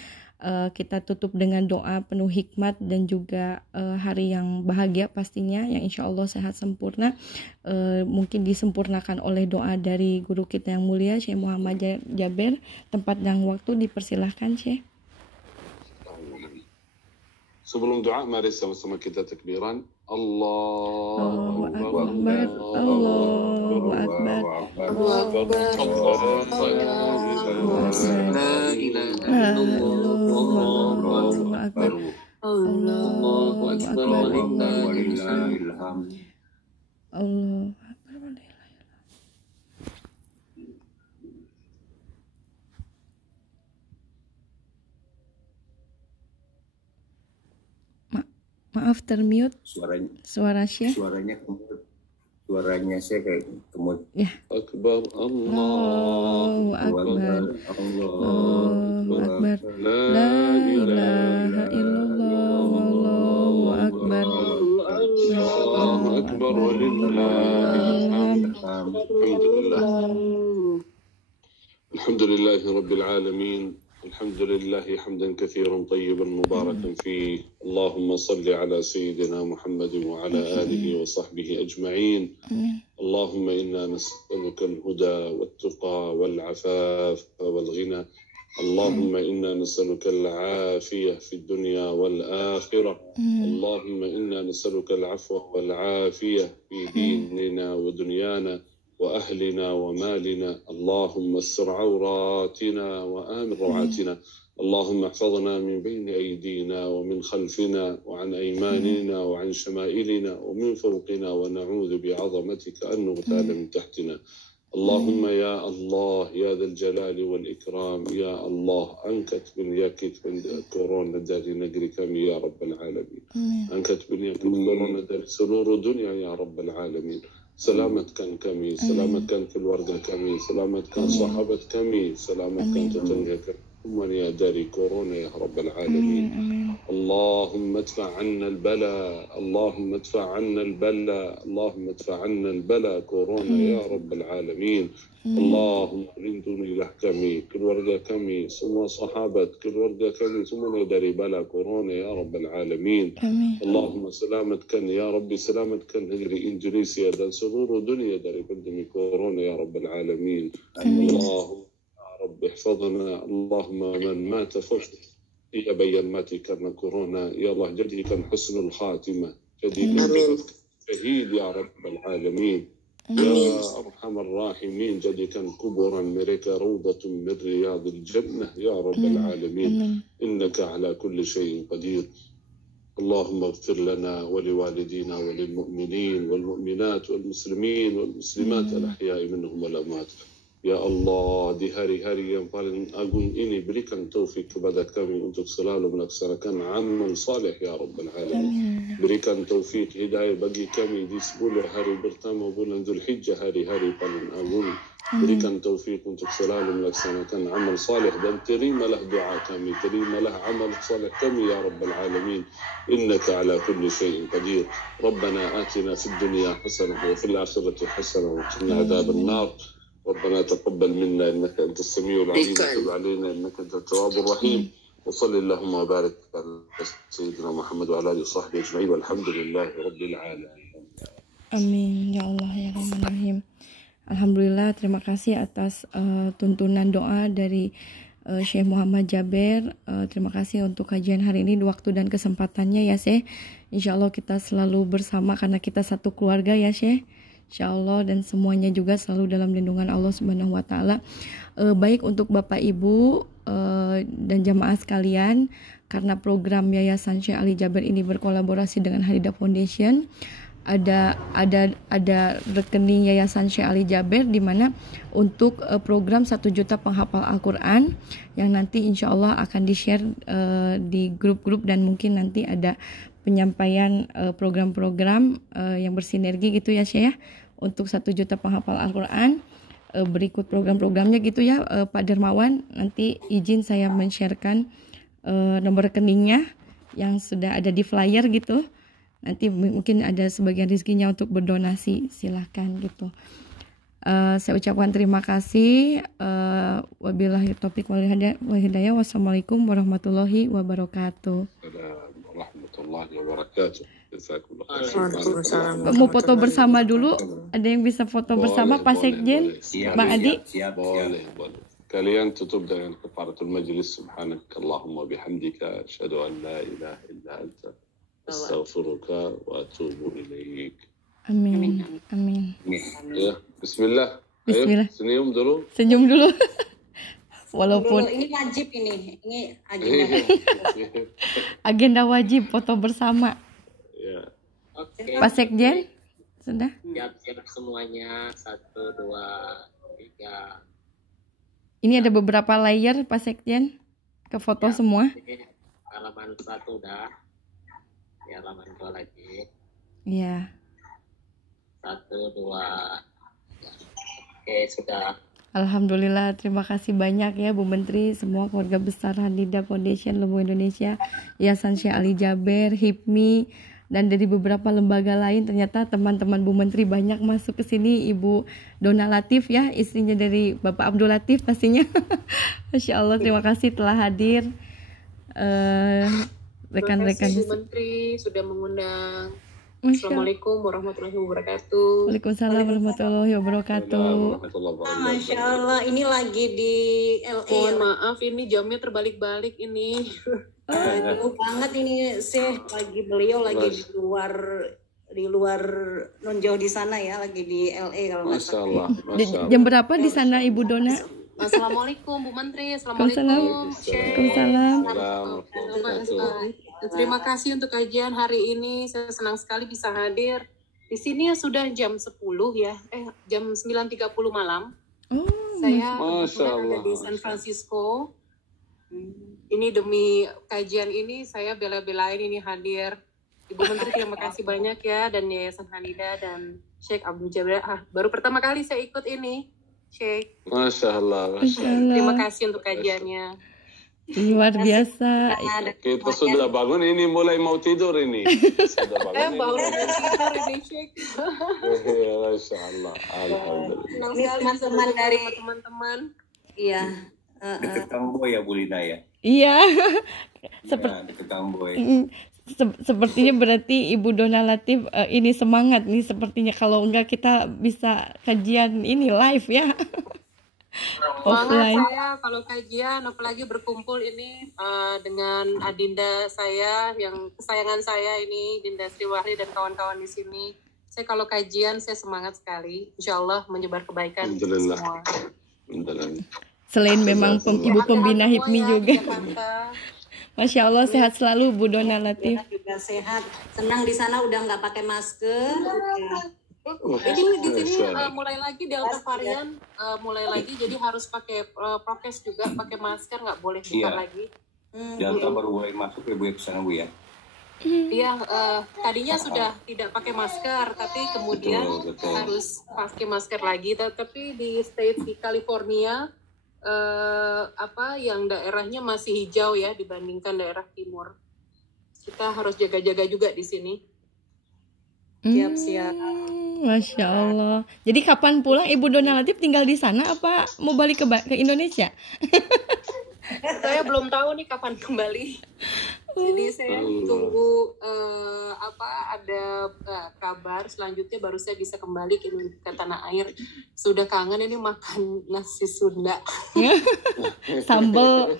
Kita tutup dengan doa penuh hikmat dan juga hari yang bahagia pastinya, yang insya Allah sehat sempurna. Mungkin disempurnakan oleh doa dari guru kita yang mulia Syekh Muhammad Jabir. Tempat dan waktu dipersilahkan Syekh. Sebelum doa, mari sama-sama kita takbiran. Allahu Akbar. Allahu Akbar. Allahu Akbar. La ilaha illallah. Allahu Akbar. Allahu Akbar. Allah. Maaf, termute suara Syekh. Suaranya saya kayak kemud. Ya. Akbar. Allahu Akbar. Allahu Akbar. La ilaha illallah. Allahu Akbar. Allahu Akbar. Walillahil hamd. Alhamdulillah Rabbil alamin. الحمد لله حمدا كثيرا طيبا مباركا فيه. اللهم صل على سيدنا محمد وعلى آله وصحبه أجمعين. اللهم إنا نسألك الهدى والتقى والعفاف والغنى. اللهم إنا نسألك العافية في الدنيا والآخرة. اللهم إنا نسألك العفو والعافية في ديننا ودنيانا وأهلنا ومالنا. اللهم استر عوراتنا وآمن روعاتنا. اللهم احفظنا من بين أيدينا ومن خلفنا وعن أيماننا وعن شمائلنا ومن فوقنا، ونعوذ بعظمتك أن نغتال من تحتنا. اللهم يا الله يا ذا الجلال والإكرام، يا الله أنكت بنياكت من كورونا داري نجري كم يا رب العالمين. أنكت بنياكت كورونا داري سرور دنيا يا رب العالمين. سلامت كان كمي، سلامت كان في الوردة كمي، سلامت كان صحابة كمي، سلامت كان تتنجى من يا داري كورونا يا رب العالمين. اللهم ادفع عنا البلاء، اللهم ادفع عنا البلاء، اللهم ادفع عنا البلاء كورونا يا رب العالمين. اللهم رندني له كمي، كل وردة كمي، ثم صحابة كل وردة كمي، ثم ندري بلا كورونا يا رب العالمين. اللهم سلامت كان يا ربي، سلامت كان هجري إندونيسيا دان سرور دنيا داري قدمي كورونا يا رب العالمين. اللهم رب احفظنا. اللهم من مات فوق هي بين ماتي كان كورونا يا الله جدي كان حسن الخاتمة، جدي كان شهيد يا رب العالمين. يا أرحم الراحمين جدي كان كبرا مريكا روضة من رياض الجنة يا رب العالمين. إنك على كل شيء قدير. اللهم اغفر لنا ولوالدينا وللمؤمنين والمؤمنات والمسلمين والمسلمات الأحياء منهم والأموات. Ya Allah, di hari-hari yang paling agung ini berikan taufik kepada kami untuk selalu melaksanakan amal saleh ya Rabbal Alamin. Berikan taufik hidayah bagi kami di 10 hari pertama bulan Dzulhijjah, hari-hari paling agung. Berikan taufik untuk selalu melaksanakan amal saleh dan terimalah doa kami, terimalah amal saleh kami ya Rabbal Alamin. Innaka ala kulli syai'in qadir. Rabbana atina fid dunya hasanah wa fil akhirati hasanah wa qina adzaban nar. ربنا تقبل منا إنك أنت السميع العليم، وتب علينا إنك أنت التواب الرحيم. وصلى اللهم وبارك على سيدنا محمد وعلى آله وصحبه أجمعين والحمد لله رب العالمين. Amin ya Allah ya Rahim. Alhamdulillah, terima kasih atas tuntunan doa dari Syekh Muhammad Jaber. Terima kasih untuk kajian hari ini, waktu dan kesempatannya ya Syekh. Insya Allah kita selalu bersama karena kita satu keluarga ya Syekh. Insya Allah, dan semuanya juga selalu dalam lindungan Allah Subhanahu Wa Taala. Baik untuk Bapak Ibu dan jamaah sekalian, karena program Yayasan Syekh Ali Jaber ini berkolaborasi dengan Halidah Foundation, ada rekening Yayasan Syekh Ali Jaber di mana untuk program 1 juta penghafal Al-Quran yang nanti insya Allah akan di-share di grup-grup, dan mungkin nanti ada penyampaian program-program yang bersinergi gitu ya Syekh ya, untuk 1 juta penghafal Al-Quran. Berikut program-programnya gitu ya Pak Dermawan, nanti izin saya men-sharekan nomor rekeningnya yang sudah ada di flyer gitu. Nanti mungkin ada sebagian rezekinya untuk berdonasi, silahkan gitu. Saya ucapkan terima kasih. Wabillahi taufiq wal hidayah. Wassalamualaikum warahmatullahi wabarakatuh. Warahmatullahi wabarakatuh. Mau foto bersama dulu? Ada yang bisa foto bersama Pak Sekjen, Bang Adi? Boleh. Kalian tutup dengan kafaratul majlis. Subhanakallahumma bihamdika asyhadu an la ilaha illa anta astaghfiruka wa atubu ilaik. Amin. Ya, bismillah. Ayo, senyum dulu. Walaupun ini wajib ini agenda. Agenda wajib foto bersama. Ya. Oke. Pak Sekjen sudah? Siap semuanya. 1, 2, 3. Ini ada beberapa layer Pak Sekjen ke foto semua. Ini halaman 1 udah. Ya, halaman 2 lagi. Iya. 1, 2. Oke, sudah. Alhamdulillah, terima kasih banyak ya Bu Menteri, semua keluarga besar Halidah Foundation Lembu Indonesia, Yayasan Syekh Ali Jaber, HIPMI, dan dari beberapa lembaga lain. Ternyata teman-teman Bu Menteri banyak masuk ke sini. Ibu Dona Latif ya, istrinya dari Bapak Abdul Latif pastinya. Masya Allah, terima kasih telah hadir. Rekan-rekan Bu Menteri sudah mengundang. Assalamualaikum warahmatullahi wabarakatuh. Waalaikumsalam warahmatullahi wabarakatuh. Masya Allah, ini lagi di LA. Mohon maaf, ini jamnya terbalik-balik ini. Jauh banget ini sih, beliau lagi di luar non jauh di sana ya, lagi di LA kalau nggak salah. Jam berapa di sana Ibu Dona? Assalamualaikum Bu Menteri. Assalamualaikum. Terima kasih untuk kajian hari ini. Saya senang sekali bisa hadir. Di sini sudah jam 10 ya. Jam 9.30 malam. Saya ada di San Francisco. Ini demi kajian ini saya bela-belain ini hadir. Ibu Menteri terima kasih banyak ya, dan Yayasan Halidah dan Syekh Abdul Jaber. Baru pertama kali saya ikut ini, Syekh. Masya Allah. Terima kasih untuk kajiannya. Luar biasa. Kita sudah bangun, ini mulai mau tidur ini. Sudah bangun. Baru tidur ini, Syekh. Masya Allah. Alhamdulillah. Ini teman-teman dari teman-teman. Iya. Deket Kamboy ya Bu Lina ya? Iya. Deket Kamboy. Sepertinya berarti Ibu Dona Latif ini semangat nih sepertinya, kalau enggak kita bisa kajian ini live ya. Semangat saya kalau kajian, apalagi berkumpul ini dengan adinda saya yang kesayangan saya ini, Dinda Sri Wahri dan kawan-kawan di sini. Saya kalau kajian saya semangat sekali, insya Allah menyebar kebaikan semua. Selain memang ibu pembina HIPMI juga. Masya Allah, sehat selalu Bu Dona Latif. Juga sehat, senang di sana udah nggak pakai masker. Jadi di sini mulai lagi Delta varian mulai lagi, jadi harus pakai prokes juga, pakai masker, nggak boleh buka lagi. Delta baru boleh masuk ya Bu ya, kesana Bu ya? Iya, tadinya sudah tidak pakai masker, tapi kemudian harus pakai masker lagi. Tapi di state di California yang daerahnya masih hijau ya dibandingkan daerah timur. Kita harus jaga-jaga juga di sini. Siap-siap. Masya Allah. Jadi kapan pulang Ibu Dona Latif, tinggal di sana apa mau balik ke Indonesia? Saya belum tahu nih kapan kembali. Jadi saya tunggu ada kabar selanjutnya baru saya bisa kembali ke tanah air. Sudah kangen ini makan nasi Sunda. sambal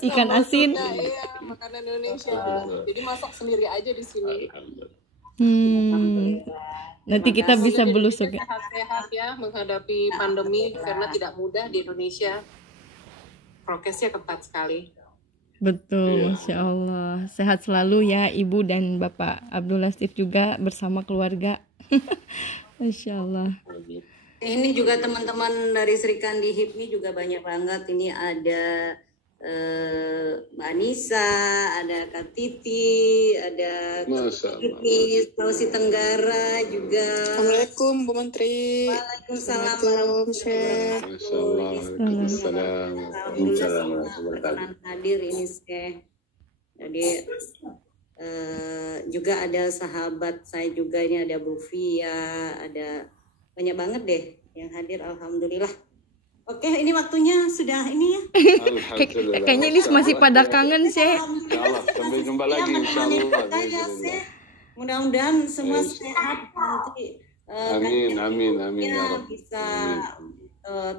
ikan asin. Sunda, iya, makanan Indonesia. Jadi masak sendiri aja di sini. Nanti kita bisa belusuk ya. Sehat-sehat ya menghadapi pandemi karena tidak mudah di Indonesia. Prokesnya ketat sekali. Betul, Masya Allah. Sehat selalu ya Ibu dan Bapak Abdul Latif juga bersama keluarga. Masya Allah. Ini juga teman-teman dari Sri Kandi HIPMI juga banyak banget. Ini ada Mbak Anissa, ada Kak Titi, ada Titi, Sulawesi Tenggara juga. Assalamualaikum Bu Menteri. Waalaikumsalam. Waalaikumsalam. Hadir ini Syekh. Jadi juga ada sahabat saya juga, ini ada Bu Fia, ada banyak banget deh yang hadir. Alhamdulillah. Oke, ini waktunya sudah ini ya. Kayaknya ini masih pada kangen sih. Sampai jumpa lagi insyaallah. Mudah-mudahan semua sehat nanti. Amin ya Rabb. Bisa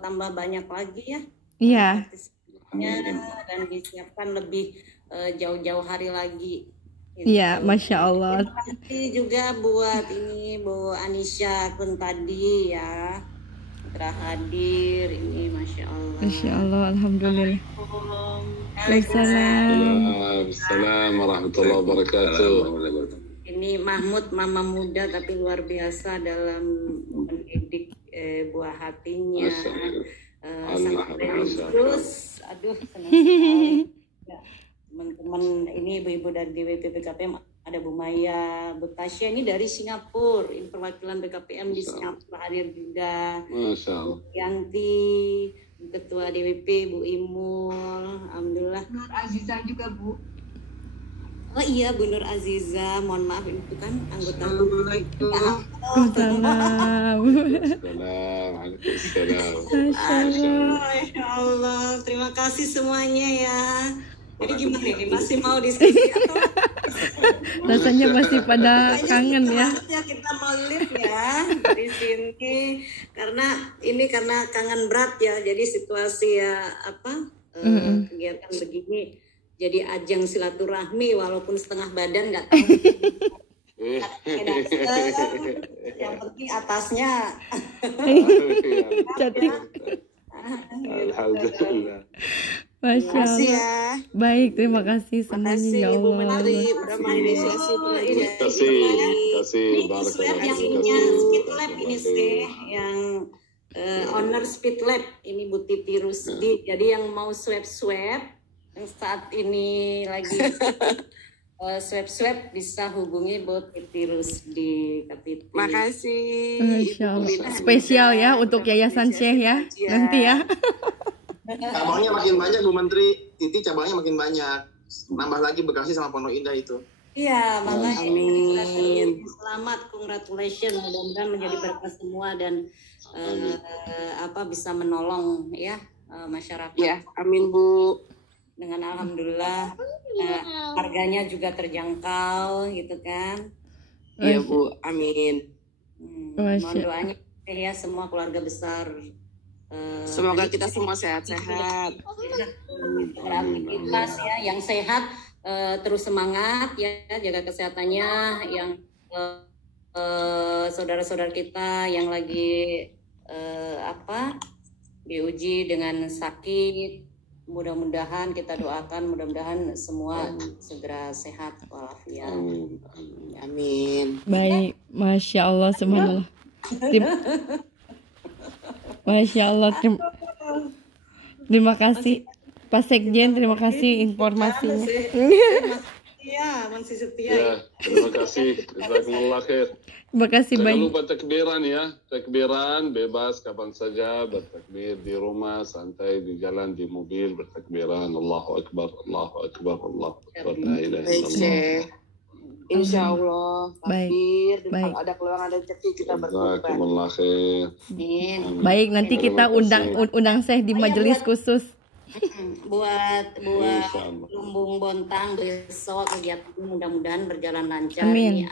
tambah banyak lagi ya. Iya. Dan disiapkan lebih jauh-jauh hari lagi. Iya, Masya Allah. Terima kasih juga buat ini Bu Anisha Kun tadi ya. Telah hadir ini, Masya Allah. Masya Allah, Alhamdulillah. Waalaikumsalam warahmatullahi wabarakatuh. Ini Mahmud mama muda tapi luar biasa dalam mendidik buah hatinya. Sangat religius. Aduh, senang sekali. Ya, teman-teman ini ibu-ibu dari DWP BKPM, ada Bu Maya, Bu Tasya ini dari Singapura, ini perwakilan BKPM di Singapura hadir juga. Masya Allah. Yanti, Ketua DWP Bu Imul, alhamdulillah. Nur Aziza juga Bu. Oh iya Bu Nur Aziza, mohon maaf itu kan anggota. Masya Allah, terima kasih semuanya ya. Jadi gimana ini, masih mau diskusi atau? Rasanya masih pada kangen ya. Kita mau live ya dari sini karena kangen berat ya. Jadi situasi ya kegiatan begini jadi ajang silaturahmi walaupun setengah badan nggak tahu. Yang penting atasnya. Cantik. Alhamdulillah. Masya Allah. Baik, terima kasih semuanya ya Allah. Terima kasih. Speed Lab ini sih yang owner Speed Lab ini Bu Titi Rusdi. Jadi yang mau swab yang saat ini lagi swab bisa hubungi Bu Titi Rusdi. Makasih. Masya Allah. Spesial ya untuk Yayasan Syekh ya. Nanti ya. Cabangnya makin banyak Bu Menteri, Titi cabangnya makin banyak. Nambah lagi Bekasi sama Pondok Indah itu. Iya, makanya selamat, congratulations, mudah-mudahan menjadi berkah semua dan bisa menolong ya masyarakat. Ya, amin Bu. Dengan alhamdulillah harganya juga terjangkau gitu kan. Iya Bu, amin. Mohon doanya ya semua keluarga besar. Semoga kita semua sehat-sehat. Beraktivitas ya, yang sehat terus semangat ya, jaga kesehatannya. Yang saudara-saudara kita yang lagi diuji dengan sakit, mudah-mudahan kita doakan mudah-mudahan semua segera sehat walafiat. Amin. Baik, Masya Allah, subhanallah. Masya Allah, terima kasih Pak Sekjen, terima kasih informasinya. Iya, masih setia. Ya, terima kasih. Jazakumullah khair. Terima kasih banyak. Jangan lupa takbiran ya, takbiran bebas kapan saja, bertakbir di rumah, santai di jalan, di mobil, bertakbiran Allahu Akbar, Allahu Akbar, Allahu Akbar. La ilaha illallah. Insya Allah, takbir. Baik. Kalau ada keluar ada rezeki kita berkorban. Jazakumullah khair. Baik, nanti kita undang Syekh di majelis khusus. buat Lumbung Bontang besok kegiatan mudah-mudahan berjalan lancar. Amin.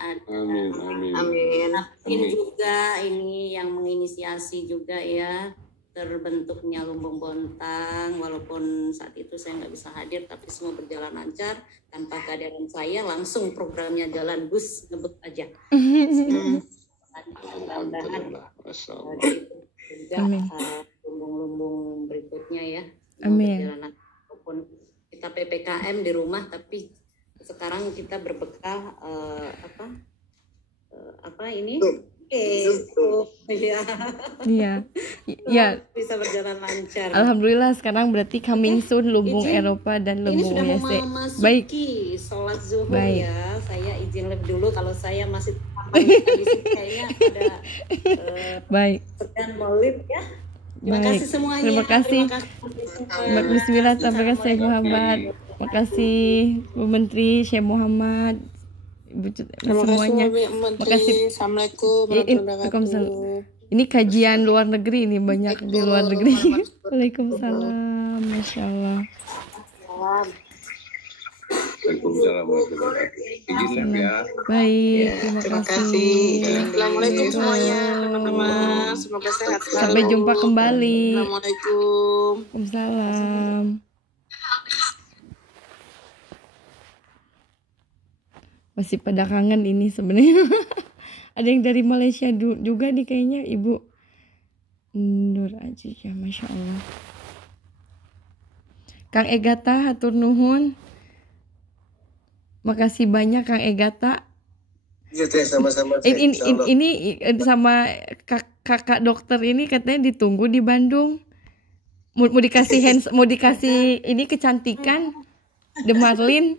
Amin. Juga ini yang menginisiasi juga ya terbentuknya Lumbung Bontang, walaupun saat itu saya nggak bisa hadir, tapi semua berjalan lancar. Tanpa kehadiran saya langsung programnya jalan, bus ngebut aja. Mudah-mudahan juga lumbung-lumbung berikutnya ya. Amin. Walaupun kita PPKM di rumah, tapi sekarang kita berbekal ini? Iya. Bisa berjalan lancar. Alhamdulillah sekarang berarti coming soon Lumbung Eropa dan Lumbung Ini WC. sudah memasuki sholat zuhur ya. Saya izin lebih dulu kalau saya masih di sini kayaknya ada sedang maulid ya. Terima kasih semuanya. Terima kasih. Bismillah, terima kasih Syekh Muhammad. Terima kasih Bu Menteri Syekh Muhammad. Ibu semuanya. Terima kasih. Assalamualaikum warahmatullahi wabarakatuh. Ini kajian luar negeri, ini banyak di luar negeri. Waalaikumsalam. Masya Allah. Waalaikumsalam warahmatullahi wabarakatuh. Izin ya. Baik, terima kasih. Assalamualaikum semuanya. Sama-sama. Semoga sehat selalu. Sampai jumpa kembali. Assalamualaikum. Waalaikumsalam. Masih pada kangen ini sebenarnya. Ada yang dari Malaysia juga nih kayaknya Ibu Nur Aji ya, Masya Allah. Kang Egata hatur nuhun. Makasih banyak Kang Egata. Iya teh, sama-sama. Ini sama kakak dokter ini katanya ditunggu di Bandung. Mau dikasih mau dikasih ini kecantikan. The Marlin.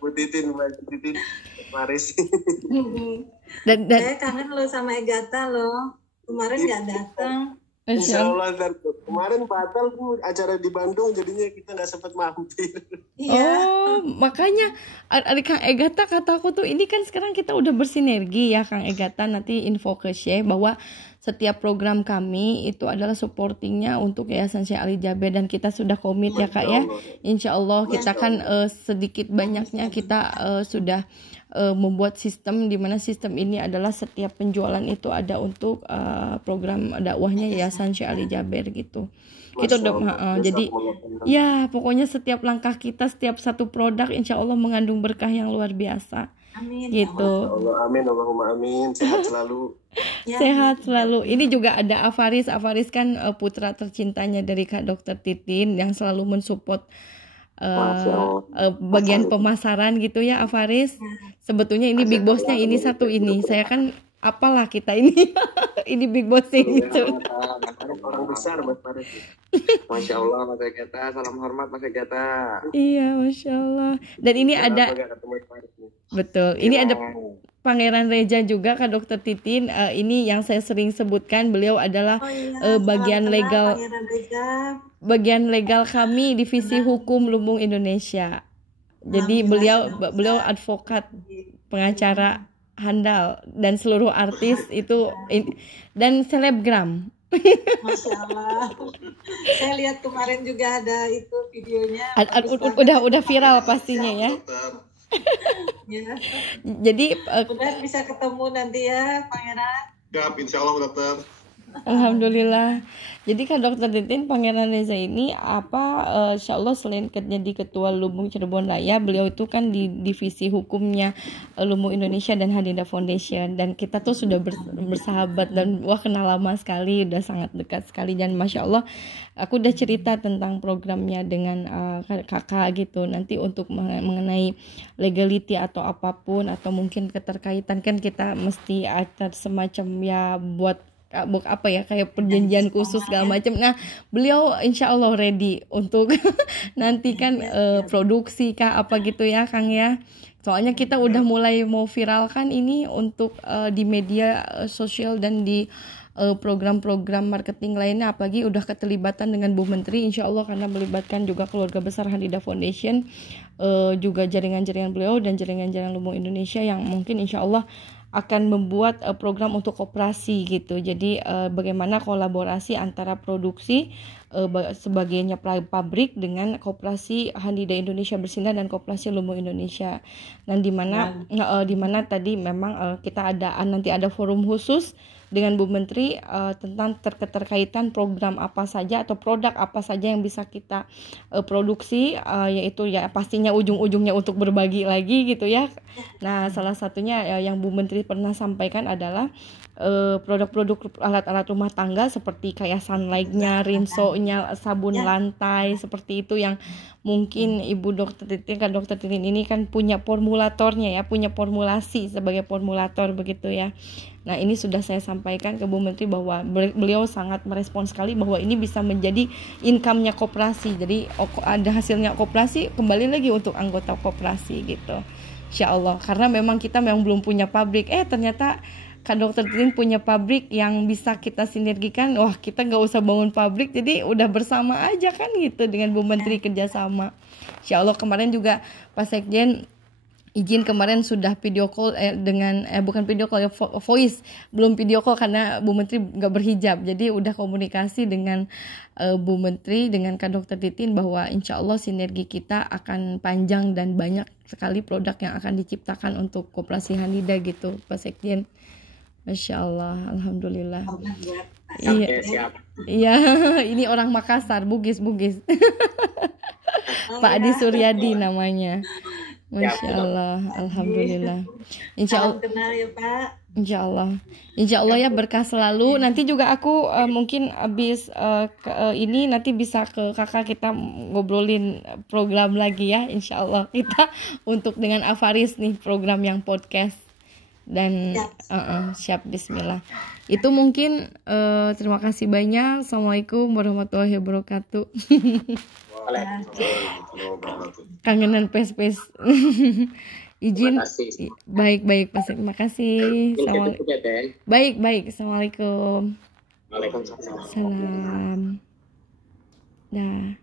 Bu Titin, Maris. Dan saya kangen lo sama Egata lo. Kemarin nggak datang. Insya Allah kemarin batal Bu acara di Bandung, jadinya kita nggak sempat mampir. Oh, makanya adik Kang Egata kata aku tuh ini kan sekarang kita udah bersinergi ya Kang Egata, nanti info ke Syekh bahwa setiap program kami itu adalah supportingnya untuk Yayasan Syekh Ali Jaber dan kita sudah komit ya Kak ya. Insya Allah kita kan sedikit banyaknya kita sudah membuat sistem di mana sistem ini adalah setiap penjualan itu ada untuk program dakwahnya Yayasan Syekh Ali Jaber gitu. Kita udah jadi ya pokoknya setiap langkah kita, setiap satu produk insya Allah mengandung berkah yang luar biasa. Amin. Gitu. Allah, amin, Allahumma amin. Sehat selalu. Sehat selalu. Ini juga ada Afaris. Afaris kan putra tercintanya dari Kak Dr. Titin yang selalu mensupport bagian pemasaran gitu ya Afaris. Sebetulnya ini big bossnya ini satu ini. Saya kan apalah kita ini. Ini big bossnya gitu. Orang besar Mas Faris. Masya Allah Mas Egata, salam hormat Mas Egata. Iya, Masya Allah. Dan ini ada betul. Ini ada Pangeran Reja juga Kak Dr. Titin. Ini yang saya sering sebutkan, beliau adalah bagian legal kami divisi hukum Lumbung Indonesia. Jadi beliau advokat, pengacara handal dan seluruh artis itu dan selebgram. Masya Allah. Saya lihat kemarin juga ada itu videonya. Udah viral pastinya ya. Ya. Jadi udah bisa ketemu nanti ya Pangeran. Siap, insya Allah dokter. Alhamdulillah. Jadi Kak Dr. Titin Pangeran Reza ini insya Allah selain jadi ketua Lumbung Cirebon Raya, beliau itu kan di divisi hukumnya Lumbung Indonesia dan Hadinda Foundation, dan kita tuh sudah bersahabat dan wah kenal lama sekali, udah sangat dekat sekali. Dan Masya Allah aku udah cerita tentang programnya dengan kakak gitu, nanti untuk mengenai legality atau apapun atau mungkin keterkaitan kan kita mesti ada semacam ya buat apa ya kayak perjanjian khusus segala macam. Nah beliau insya Allah ready untuk nanti kan produksi kah apa gitu ya Kang ya. Soalnya kita udah mulai mau viralkan ini untuk di media sosial dan di program-program marketing lainnya, apalagi udah keterlibatan dengan Bu Menteri insya Allah karena melibatkan juga keluarga besar Hadinda Foundation, juga jaringan-jaringan beliau dan jaringan-jaringan Lumbung Indonesia yang mungkin insya Allah akan membuat program untuk koperasi gitu. Jadi bagaimana kolaborasi antara produksi sebagainya pabrik dengan Koperasi Handida Indonesia Bersinar dan Koperasi Lumbung Indonesia. Dan di mana tadi memang kita nanti ada forum khusus dengan Bu Menteri tentang keterkaitan program apa saja atau produk apa saja yang bisa kita produksi, yaitu ya pastinya ujung-ujungnya untuk berbagi lagi gitu ya. Nah, salah satunya yang Bu Menteri pernah sampaikan adalah produk-produk alat-alat rumah tangga seperti kayak sunlight-nya, rinso-nya, sabun lantai, seperti itu yang mungkin Ibu Dokter Titin ini kan punya formulatornya ya, punya formulasi sebagai formulator begitu ya. Nah, ini sudah saya sampaikan ke Bu Menteri bahwa beliau sangat merespon sekali bahwa ini bisa menjadi income-nya koperasi. Jadi ada hasilnya koperasi kembali lagi untuk anggota koperasi gitu. Insya Allah, karena memang kita belum punya pabrik. Ternyata Kak Dokter Titin punya pabrik yang bisa kita sinergikan. Wah, kita nggak usah bangun pabrik, jadi udah bersama aja kan gitu dengan Bu Menteri kerjasama. Insya Allah kemarin juga Pak Sekjen izin kemarin sudah video call bukan video call ya, voice, belum video call karena Bu Menteri nggak berhijab. Jadi udah komunikasi dengan Bu Menteri dengan Kak Dokter Titin bahwa insya Allah sinergi kita akan panjang dan banyak sekali produk yang akan diciptakan untuk Koperasi Handida gitu Pak Sekjen. Masya Allah, alhamdulillah. Iya, ini orang Makassar, Bugis. Pak Adi Suryadi namanya. Masya Allah, alhamdulillah. Insya Allah. Kenal ya Pak. Insya Allah ya, berkah selalu. Nanti juga aku mungkin habis ini nanti bisa ke kakak kita ngobrolin program lagi ya. Insya Allah kita untuk dengan Avaris nih program yang podcast. Dan siap, bismillah. Itu mungkin terima kasih banyak. Assalamualaikum warahmatullahi wabarakatuh. Kangenan pes-pes. Izin. Baik Pak, terima kasih. Baik. Assalamualaikum. Waalaikumsalam. Salam. Dah.